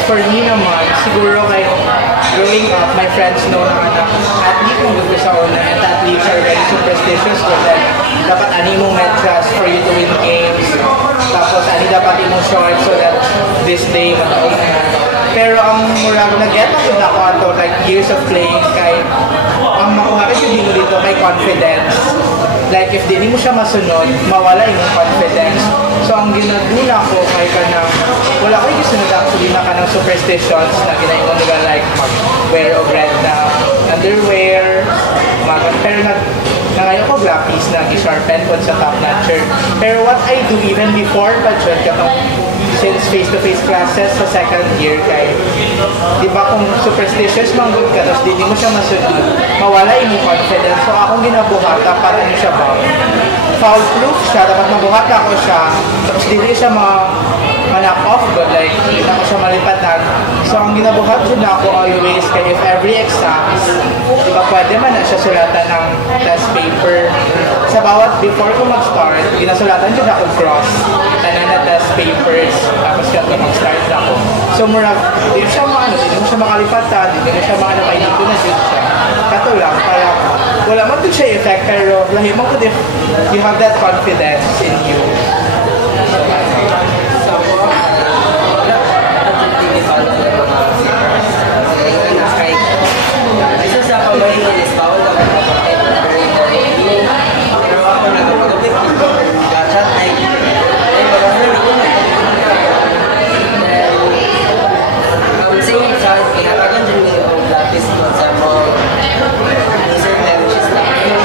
for me naman, siguro kay growing up, my friends know na athlete mo gusto sa una, and athletes are very superstitious with that. Dapat ani mo metras for you to win games. Tapos ani dapat imong short so that this day mataog na. Pero ang murag na-get na ako ato like years of playing kay ang makuha kasi mo dito kay confidence. Like if di mo siya masunod, mawala yung confidence. So ang ginadula ko kay kanang wala ko yung sunod actually na kanang superstitions na ginayon nila like mag-wear of red na underwear, pero nangayon ko graphies na gisharpen po sa top notcher. Pero what I do even before pageant katong since face-to-face classes sa second year kay di ba kung superstitious man good ka tapos di mo siya masunod, mawala yung confidence. So akong ginabuhata para ano siya ba? Foul proof siya, dapat mabuhata ko siya tapos di siya ma-knock off good, like hindi na ko siya malipatan. So ang ginabuhat yun na ako always kay if every exams, di ba pwede man na siya sulatan ng test paper. Sa bawat before ko mag-start, ginasulatan yun ako cross tanan na test papers tapos kaya mag-start na ako. So murag, di mo siya hindi mo siya makalipatan, hindi mo siya maano kay dito na dito siya. Kato lang, para wala man din siya effect pero lahi mo ko if you have that confidence in you. So ako, wala pag-activifal ko ng mga kahit isa sa pamahingan is bawal ako kapag pero ako nagpagapit chat ay magkakaroon ako na ang same chat kinatagan din yung lapis sa mga user memberships na yung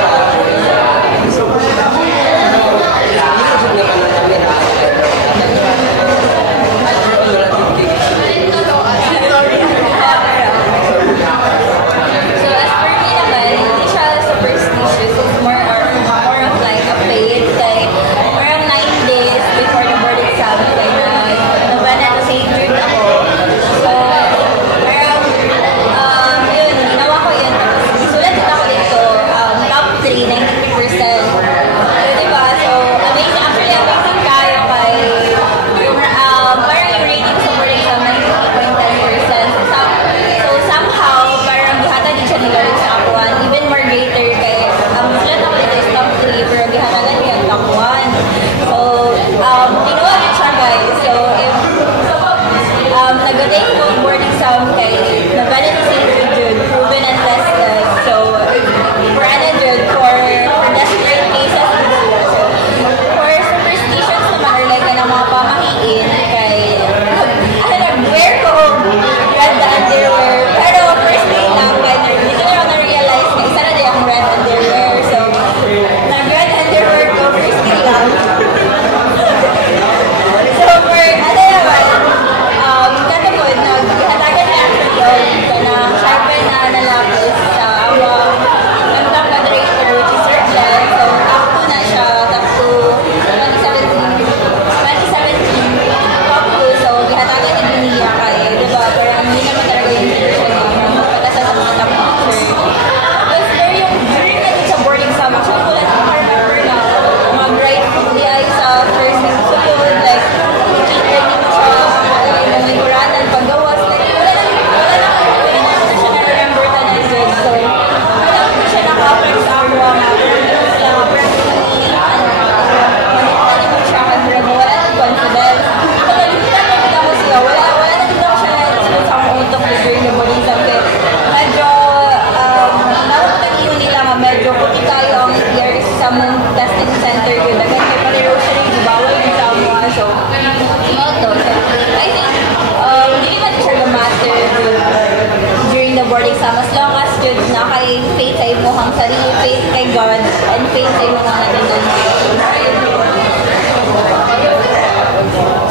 boarding exam as long as jud na kay faith sa imong sarili, faith kay God, and faith sa imong mga nandun.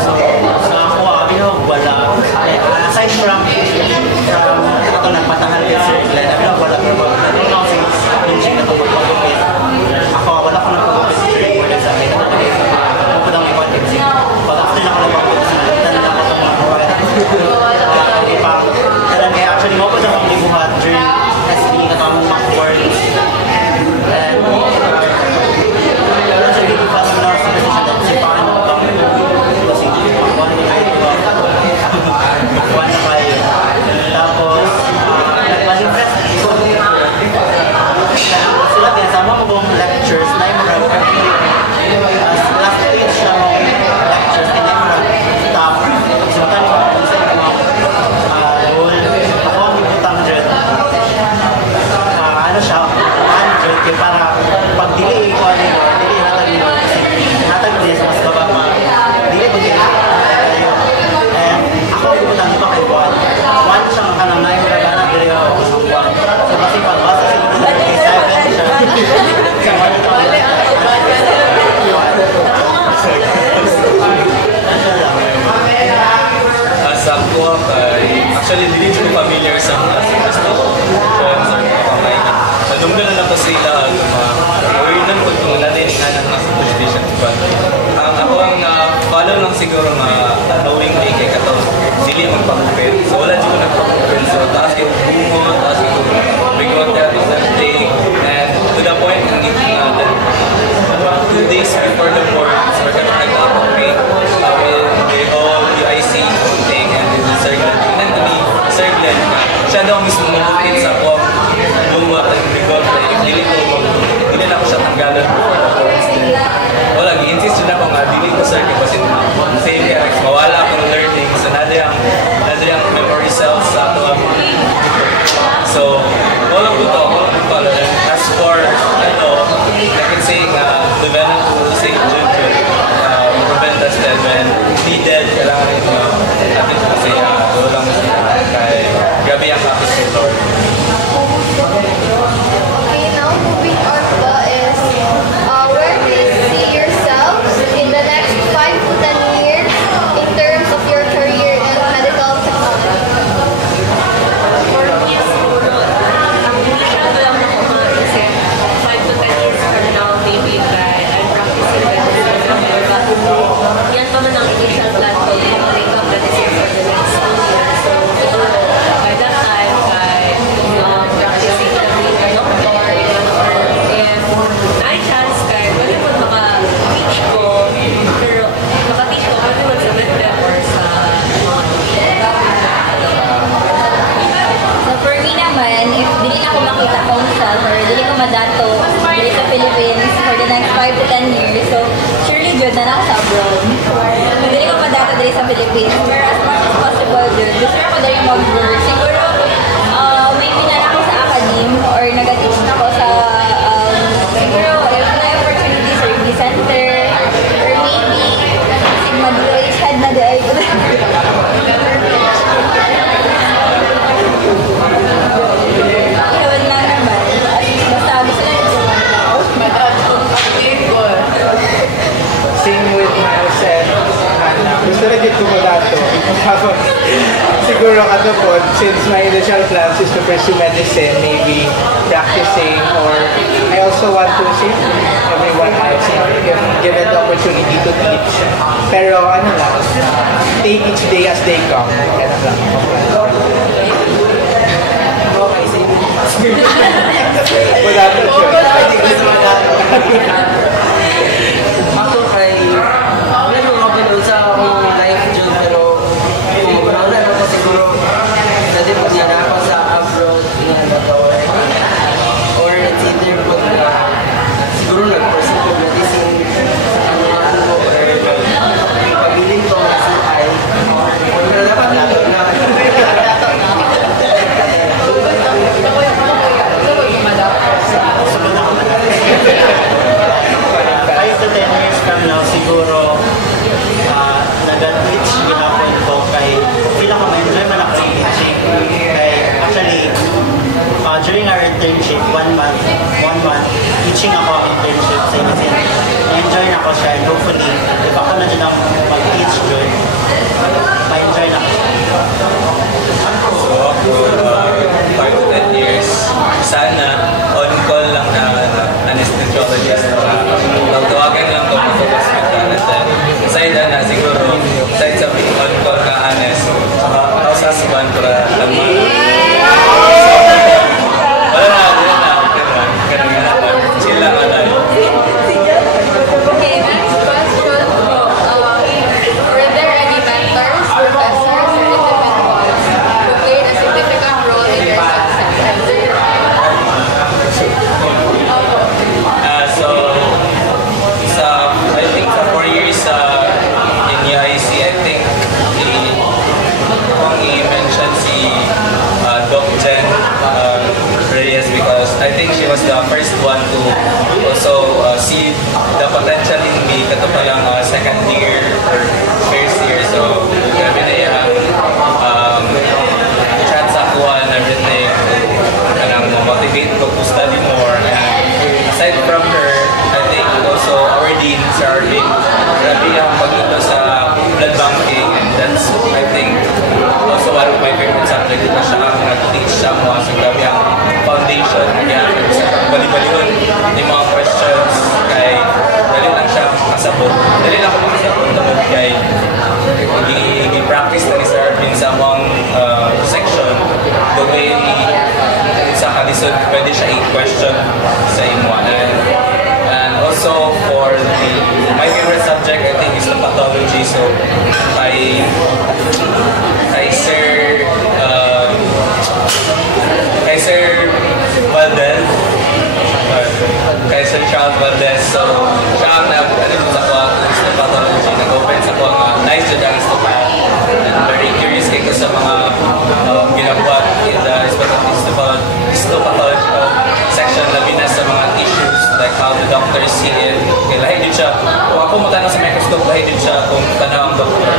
So ako, wala. Aside from ito nagpatahal yung circle, wala ko ba? Ano ako hindi na ito magpapagupit. Ako, wala ko nagpapagupit sa circle sa akin. Ako po daw i-contact siya. Pag after na ako nagpapagupit sa akin, talaga ako nagpapagupit. Kaya actually, mo po daw akong libuhat during SB na kamong Macboard. And pero sa hindi pa naman ako sa position na siya paano mo bang kasi one actually, hindi ko familiar sa mga superstitions or mga kamay na nanunggal na ako sila weirdan ko kung naniningan ng mga superstitions ba. Ako ang follow lang siguro knowing day kay kato dili magpakupin. So wala dito nagpakupin. So taas yung bungo, taas yung bigot that day. And to the point, that 2 days before the board, so we're gonna nag-upgrade with the whole UIC thing and the circle. And to be circle, siya daw mismo mag-upgrade sa ko bungo at bigot. Dili na ako siya tanggalan before the boards. Wala, gi-insist yun ako nga, dili ko circle kasi same character, mawala akong learning. So nada yung memory cells sa ito. So, wala ko to. As for, I can say, develop to say, prevent us dead when needed, kailangan ito, natin ko kasi, lang siya, kaya gabi ang kapit ni Lord. Okay, now moving on is where do you see yourselves in the next 5 to 10 years in terms of your career in medical technology? For me, siguro, ang masyado lang ako mga 5 to 10 years from now, maybe by I'm practicing medicine somewhere, but yan pa man ang initial plan ko, yung take up medicine for the next 2 years. So, siguro, by that time, practicing na being a doctor, and I chance kay pwede mo maka-teach ko, pero maka-teach ko pwede mo sa med or sa So for me naman, if dili na ako makita counsel or dili ko madato dili sa Philippines for the next 5 to 10 years, so surely jud na ako sa abroad. So dili ko madato dili sa Philippines, pero as much as possible jud, gusto ko dili mag-work. Siguro, maybe na ako sa academe or nag-teach na ako sa, siguro, if may opportunities sa review center, or maybe, Sigma DOH head na di ay ko. Iwan lang naman. Basta gusto lang ito. Same with Miles and Hannah. Gusto na dito ko dato. Tapos, siguro ano po, since my initial plans is to pursue medicine, maybe practicing, or I also want to see everyone else given the opportunity to teach. Pero ano lang, take each day as they come. Ganun lang. Okay, same. Wala to Ako kay medyo okay doon sa akong life job, pero kung wala ko siguro dati po niya na ako sa abroad na nagawa or it's either po siguro nag-pursue ko medicine sa ano or pabiling ko na CI pero dapat nato na 5 to 10 years from now, siguro, nag-teach ginapon ko kay feel ako ma-enjoy man ako yung teaching. Kay, actually, during our internship, 1 month, teaching ako ang internship sa Imasin. Na-enjoy na ako siya and hopefully, if ako na dyan ang mag-teach good, ma-enjoy na ako siya. So ako, 5 to 10 years, sana on-call lang na anesthesiologist. Tawagin lang ko po sa hospital. And then, aside na siguro, aside sa on-call na anes, house husband para naman. Wala na, chill lang na. Okay, next question po. Were there any mentors, professors, or individuals who played a significant role in your success? I think sa 4 years in UIC, I think kung i-mention si Doc Jen Reyes because I think she was the first one to also see the potential in me kato palang second year or first year. So, grabe na yung chance ako and everything to motivate ko to study more. And aside from her, I think also our dean, Sir Arvin, grabe ang pagluto sa blood banking, and that's, I think, also but dali lang ko sa tungod kay gi-practice na ni Sir Arvin sa among section the way sa kalisod pwede siya i-question sa imo and also for my favorite subject I think is the pathology so kay Sir Valdez kay Sir Charles Valdez so siya ang sa ko sa pathology nag-open sa ko nga nice jud ang stupa and very curious kay ko sa mga ginabuhat in the histopathological section labi na sa mga issues like how the doctors see it kay lahi din siya kung ako matanaw sa microscope lahi din siya kung tanaw ang doctor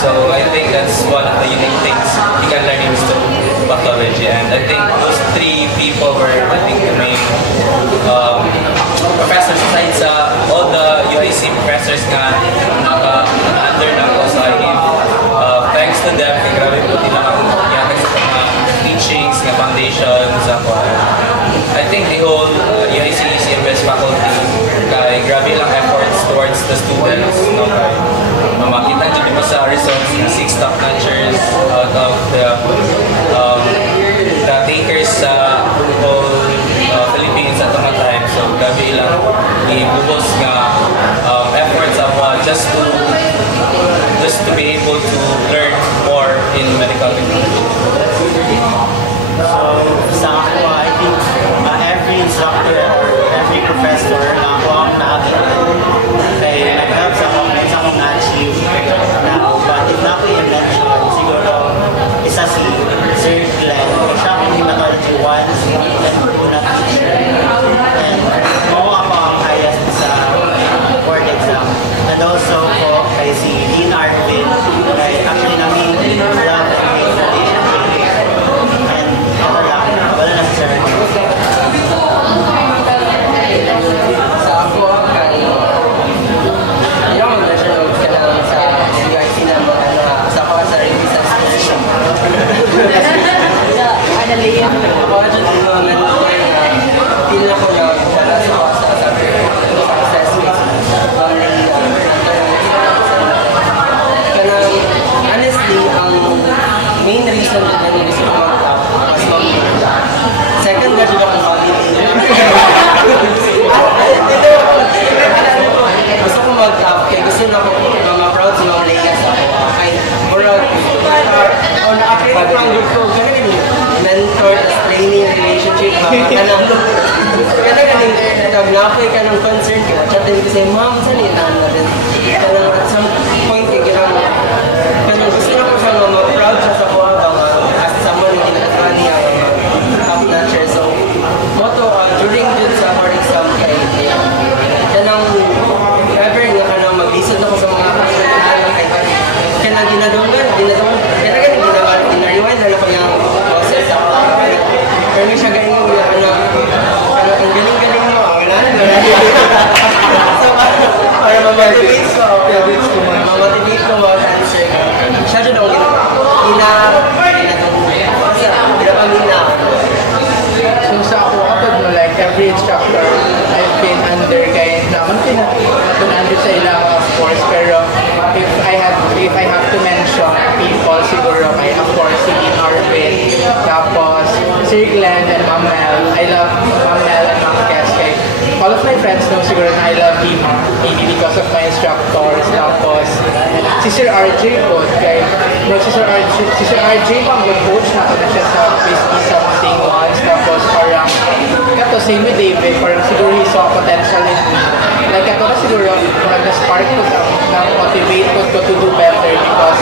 so I think that's one of the unique things you can learn in histopathology and I think those three people were I think the main professors aside sa all the UIC professors nga naka-under na ko sa thanks to them kay grabe po nila ang yata sa mga teachings nga foundations ako I think the whole UIC CMS faculty kay grabe lang efforts towards the students no kay makita dito mo sa results ng 6 top notchers out of the takers sa whole Philippines at mga time so grabe lang i-bubos nga efforts of just to be able to learn more in medical technology. So, sa ako, I think every instructor or every professor na ako ang nakakita kay nag-help sa akong na-achieve now. But if na ko i-mention, siguro isa si Sir Glenn. Siya akong hematology 1, then una teacher. And mo ako ang highest sa board exam. And also po kay si Dean Arvin, kay actually namin love and hate foundation training. And ako lang, wala na si Sir Arvin. Sa ako kay yung national ka lang sa UIC na sa ako sa resistance position. Ako dyan ang mga feel na ko na wala sa ako sa assessment. Kanang honestly, ang main reason na ganun is ko mag-top mas mag-top. Second, gadyo akong family. Gusto ko mag-top kaya gusto na ako ma-proud sa mga layas ako. Kaya moral o na-appreciate ko ang gusto. Ganun mentor, training, relationship. Kanang nag-napoy ka ng concern ka. Chatin ko sa'yo, ma'am, saan yun na rin? Kanang at some point kanang gusto na ko siya ma-proud siya sa kuha ba as someone na ginagawa niya top notcher. So, moto, during dun sa board exam kay kanang ever nga kanang mag-listen ako sa mga kasalanan kay kanang ginadungan ina-rewind na lang ko yung process ako. Pero siya galing mo yung ang galing-galing mo, wala na. So, para ma-motivate ko mag-answer. Siya dyan ako ginapamina. So sa ako, kapag like every instructor I've been under kay naman under sa ilang of course pero if I have to mention people siguro kay of course si Dean Arvin tapos Sir Glenn and Ma'am Mel. I love Ma'am Mel and Ma'am Kes kay all of my friends know siguro na I love Dima maybe because of my instructors tapos si Sir RJ po kay si Sir RJ pang good coach na siya sa sa thing once tapos parang kato same with David parang siguro he saw potential in me like kato na siguro nag-spark ko na motivate ko to do better because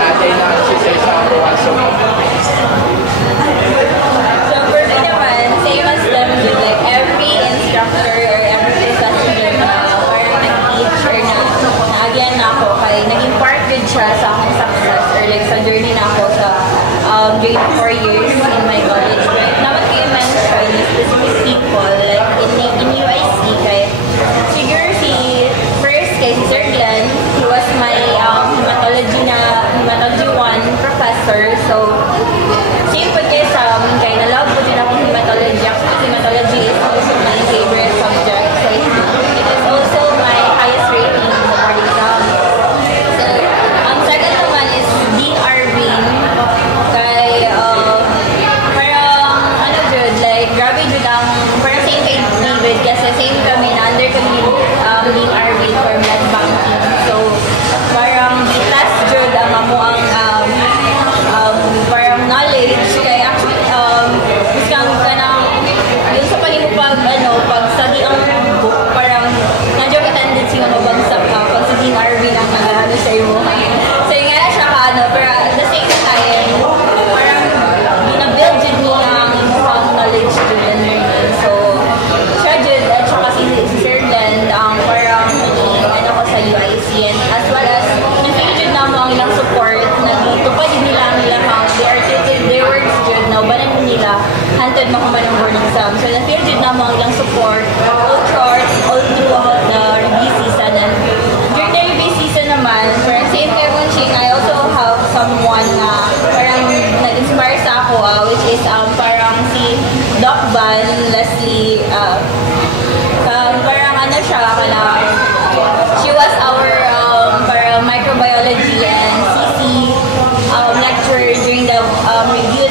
natin na si Sir Sandro so for me naman, same as them, like every instructor or every passenger na parang nag-teach or na-again na ako kay naging part din siya sa akong success or like sa journey na ako sa during 4 years in my college. But naman kayo mention specific people like in UIC kay siguro first kay si Sir Glenn, he was my hematology 1 professor. So same po kay Sam, kay na-love ko din akong hematology. Actually, hematology is also my favorite subject. So it is also my highest rating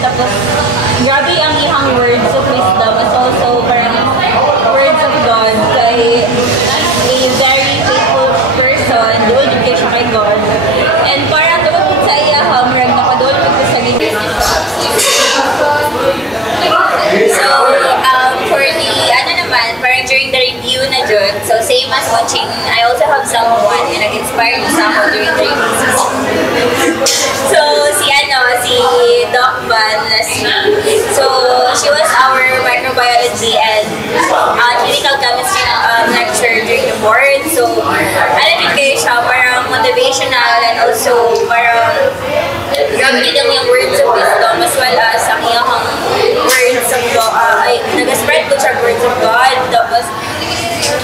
tapos grabe ang ihang words of wisdom as also parang words of God kay a very faithful person, doon yung siya kay God. And parang doon sa iya, murag nakadoon ko sa gini. So, for the, parang during the review na dun, so same as watching, I also have someone na nag-inspire mo sa ako during the review season. So, si Doc Van Leslie. So, she was our microbiology and clinical chemistry lecturer during the board. So, din kayo siya, parang motivational and also parang grabe din yung words of wisdom as well as ang iyang words of God. Nag-spread ko siya words of God. Tapos,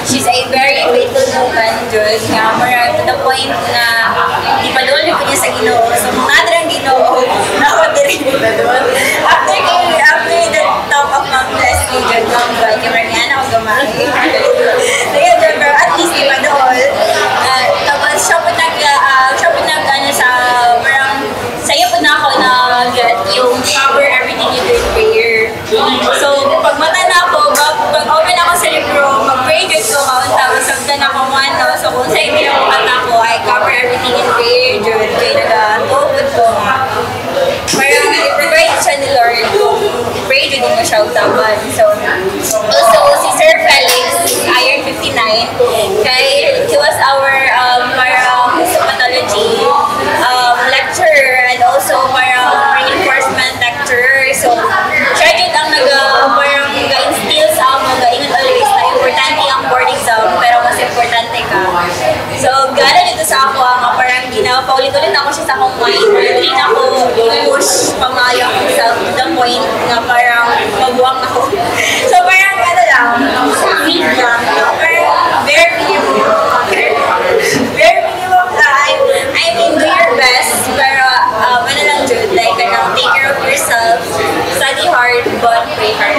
she's a very faithful woman, Diyos. Nga, parang to the point na di pa doon ko niya sa Ginoo. So, mga darang Ginoo, nakapag-direct na doon. After the top of Mount Leslie, John Campbell, kaya maramihan ako gumamit. Pero at least di pa doon. Tapos, siya po sa, parang, sa'yo po na ako na get yung cover everything you do in prayer. So, pag mata na ako, pag open ako sa libro, mag-pray good ko ka, tapos sagdan ako ano. So, kung sa hindi ako mata ko, I cover everything in prayer, Jud. Kaya nag-tupod ko nga. Parang i-provide siya ni Lord. Pray Jud mo siya utaban. So, also, si Sir Felix, Iron 59, kay he was our parang histopathology lecturer and also parang reinforcement lecturer. So, siya Jud ang parang ga-instill sa ako, ga-ingat always na importante ang board exam, pero mas importante ka. So, gano'n dito sa ako, parang paulit-ulit ako siya sa akong mind. Hindi na ako i-push pamayo ako self to the point na parang magbuwang ako. So, parang sweet lang. Parang very minimum. Very minimum I mean, do your best, pero lang Jud, like, take care of yourself, study hard, but pray hard.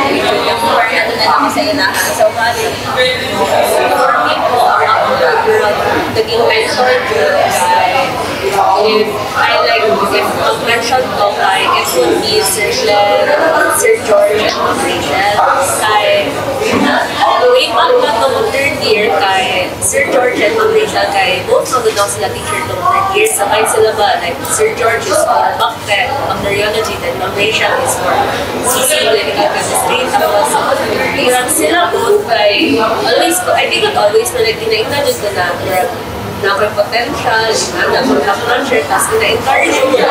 Parang na ako sa ina. So, for me po, naging mentor if mag-mention ko kay, it would be Sir George and Rachel. Way back na itong third year kay Sir George and Rachel kay both magandang sila teacher itong third year. Sabay sila ba, like Sir George is for BACTEC, Bacteriology, then Rachel is for CC, Clinical Chemistry. Tapos, parang sila both kay, always, I think not always, but like, ina-acknowledge ko na, na may potential, na mag-nurture, tapos ina-encourage ko nila.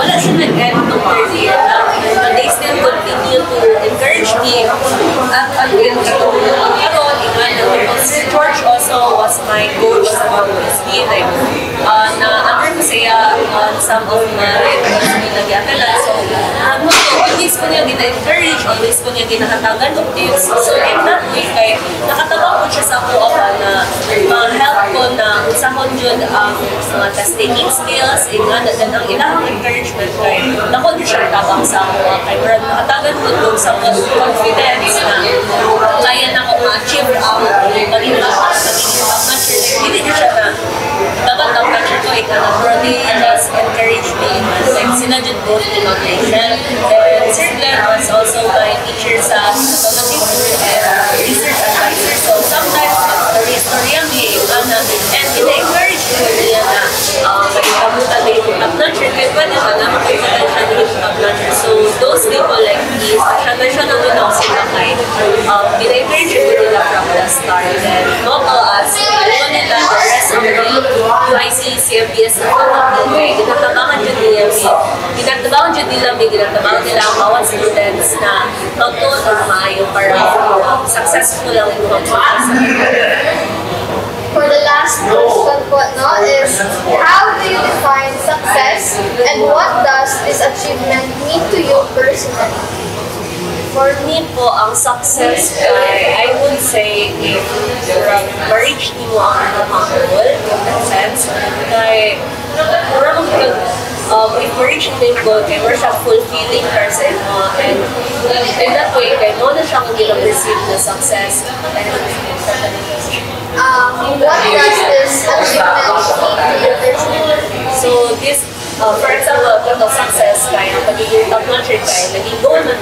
Wala siya nag-end ng third year but they still continue to encourage me at until katulong. Pero, Sir George also was my coach sa PhD. Like, na-under ko siya on some of my nag-iapalan. So, always ko niya gina-encourage, always ko niya ginakatagan ng tips. So, in that way, kay nakatawag ko siya sa ako na help ko na usahon yun ang mga test-taking skills, and ang ilang encouragement kay nako din siya tabang sa ako kay Brad, nakatagan ko doon sa confidence na kaya na ako ma-achieve ang magiging top-notcher. Hindi din siya na dapat top-notcher ko, Brody just encouraged me. Like, sinadjud both in Rachel. And Sir Glenn was also my teacher sa pathology and research advisor. So, sometimes, storya may and ina-encourage ko niya na magkabutan na yung top-notcher. Kaya pwede ba na makikita siya na yung top-notcher. So, those people like me, siya na doon ako sila kay ina-encourage ko nila from the start. And not all us, alam nila, the rest of the UIC, CMPS na kapatid kay ginatabangan nila ang bawat students na mag-tuon o maayo para successful ang inyong For the last question po, is how do you define success and what does this achievement mean to you personally? For me po, ang success ay, I would say, if ma-reach mo ang goal, in that sense, kay if ma-reach mo yung goal, kay we're siya fulfilling person mo, and in that way, kay mo na siya kung receive na success. What does this achievement mean to you personally? So, this, for example, kung success kaya pagiging top-notcher kaya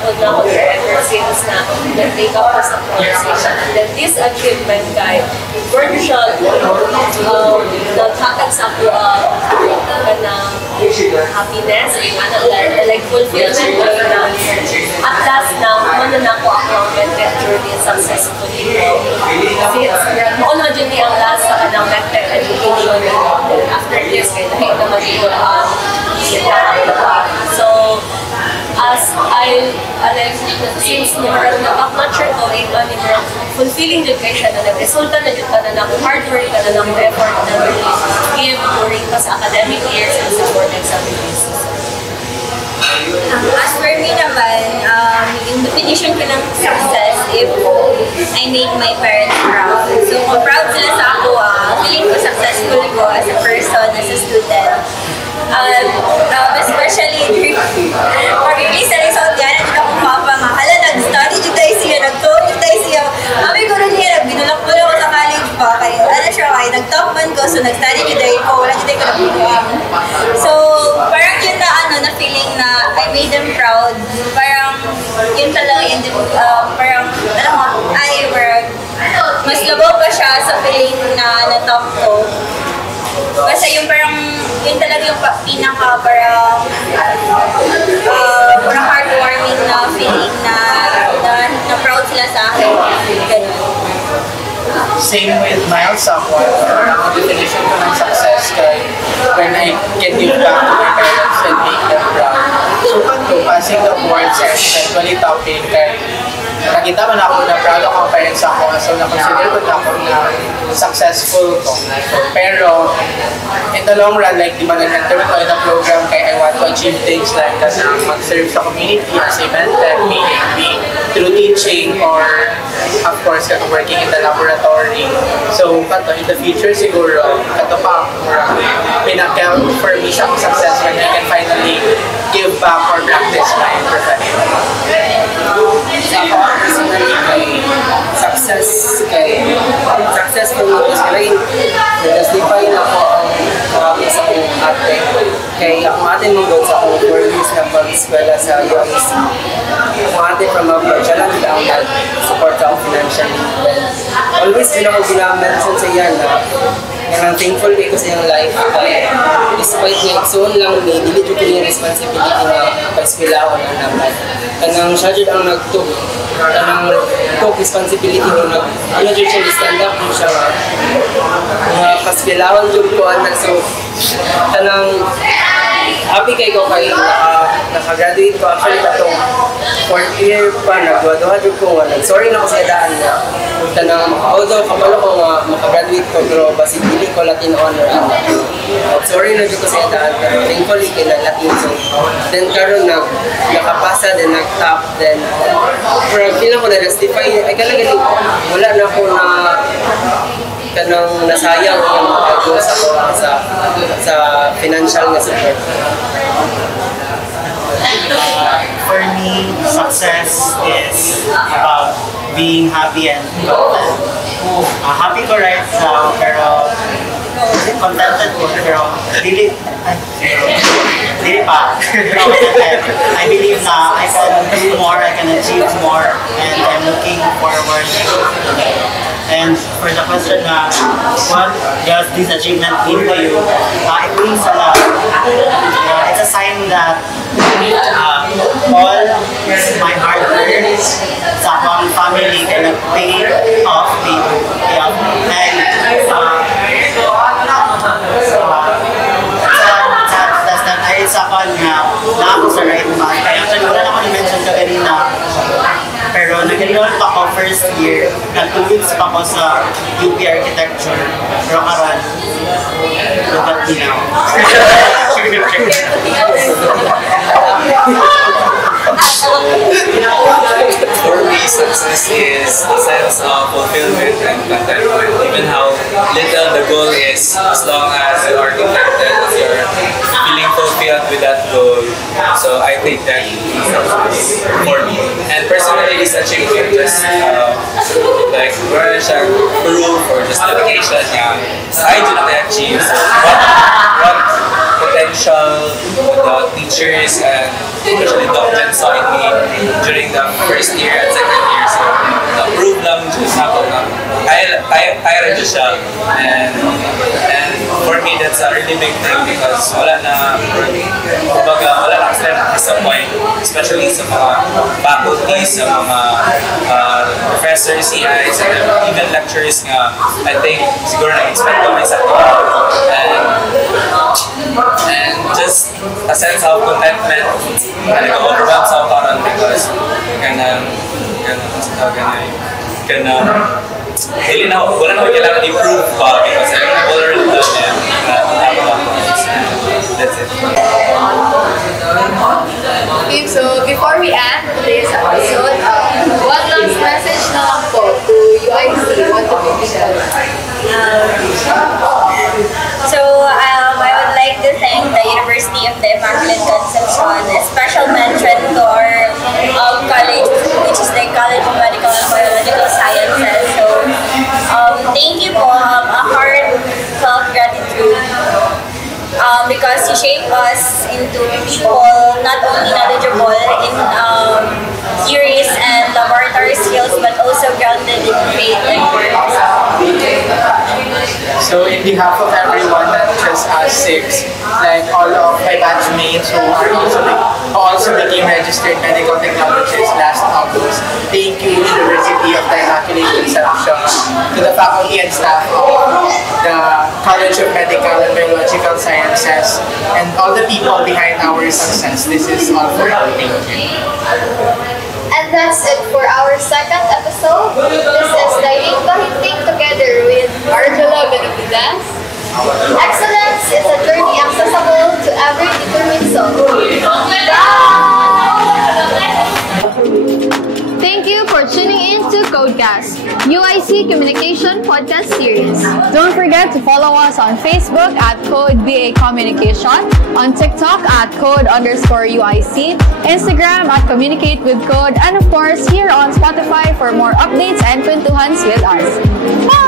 po na ako ever since na nag-take up ko sa conversation. And then this achievement kay virtual naghatag sa ako ng happiness, like fulfillment na at last na kumana na ako ang mental journey successfully ko. Since mauna dyan niya ang last sa kanang mental education after this kaya dahil naman ito so as since nag-nag-nurture ko ito fulfilling education na nag-resulta na dito na ng hard work na ng effort na give during pa sa academic years and support examinations. As for me naman, yung definition ko ng success if I made my parents proud. So, kung proud sila sa ako, feeling ko successful ko as a person, as a student. Especially pag-release na rin sa Ondiana, dito akong papa nga, hala, nag-study dito tayo siya, nag-talk dito tayo siya. Kami ko rin niya, binulak-bulak ko sa college pa, kaya ano siya, kaya nag-top man ko, so nag-study dito tayo ko, wala dito tayo ko nag-buwang. So, parang yun na na feeling na I made them proud. Parang yun talaga yun, parang, alam mo, mas labaw pa siya sa feeling na na-top ko. Kasi yung parang, yun talaga yung pinaka parang heartwarming na feeling na proud sila sa akin. Ganun. Same with Miles Someone. Ang definition ko ng success kay when I can give back to my parents and make them proud. So, passing the boards and eventually topping kay nakita man ako na proud ako ang parents ako. So, na-consider ko na ako na successful ko. Pero, in the long run, like, di ba nag-enter ko in a program kaya I want to achieve things like mag-serve sa community as a mentor, meaning through teaching or of course, working in the laboratory. So, in the future siguro, ito pa, pinag-count for me siyang success when I can finally give back or practice my profession. Personally, success for me is great. Nag-justify na ako ang sa akong ate. Kaya akong ate mong doon sa akong 4 years na pag-eskwela sa UIC. Akong ate from abroad, siya lang ang nag-support ako financially. Always din ako ginamention sa iyan na thankful ko sa iyong life. Despite niya, igsoon lang ni, dili ko yung responsibility na pag-eskwela ako na naman. Kanang siya dyan ang nag-took. Kanang took responsibility mo ano dyan siya stand up mo siya mga paspilahon dyan ko anak. So, kanang happy kay ko kay nakagraduate ko actually katong 4th year pa nagduha-duha dyan ko sorry na ko sa edaan na kanang although kapalo ko nga makagraduate ko pero basi dili ko Latin honor sorry na dyan ko sa edaan pero thankfully kay na Latin so then karon nakapasa then nag-top then pero feel ko na justify ay kalaga wala na ko na kanang nasayang yung mga sa financial na support. For me, success is about being happy and content. Happy ko right now, pero contented ko, pero dili pa. I believe na I can do more, I can achieve more, and I'm looking forward to it. And for the question na, what does this achievement mean to you? It means a lot. It's a sign that all my hard work sa akong family can pay off. And that's not ay sa akin na ako sa right path. Kaya actually wala na ako ni-mention ka kanina. Pero nag-enroll pa ako first year, nag-2 weeks pa ako sa UP Architecture. Pero karon, look at me now. For me, success is a sense of fulfillment and contentment. Even how little the goal is, as long as you are contented, you're feeling fulfilled with that goal. So I think that is success for me. And personally, this achievement just like proof or justification. I do not achieve. So what potential the teachers and especially Doc Jen saw in me during the first year and second year. So, na-prove lang dyan ako na kaya rin siya. And for me, that's a really big thing because wala na sila na-disappoint, especially sa mga faculties, sa mga professors, CIs, and even lecturers nga. I think siguro na-expect ko may sa and just a sense of contentment na nag-overwhelm sa karon because wala na kailangan i-prove pa because I've already done it. That's it. Okay, so before we end today's episode, one last message naman po to UIC. What do you share? I would like to thank the University of the Immaculate Conception, a special mention to our college, which is the College of Medical and Biological Sciences. So, thank you po, a heartfelt gratitude. Because you shape us into people not only knowledgeable in theories and laboratory skills, but also grounded in faith and work. So in behalf of everyone, not just us six, like all of my batchmates who also became registered medical technologists last August, thank you University of the Immaculate Conception, to the faculty and staff of the College of Medical and Biological Sciences, and all the people behind our success. This is all for now. Thank you. And that's it for our second episode. This is Dating Pahinting together with Arjula Benavides. Excellence is a journey accessible to every determined soul. Thank you for tuning in to Codecast, UIC Communication Podcast Series. Don't forget to follow us on Facebook at Code BA Communication, on TikTok at Code_UIC, Instagram at Communicate with Code, and of course here on Spotify for more updates and kwentuhans with us. Bye!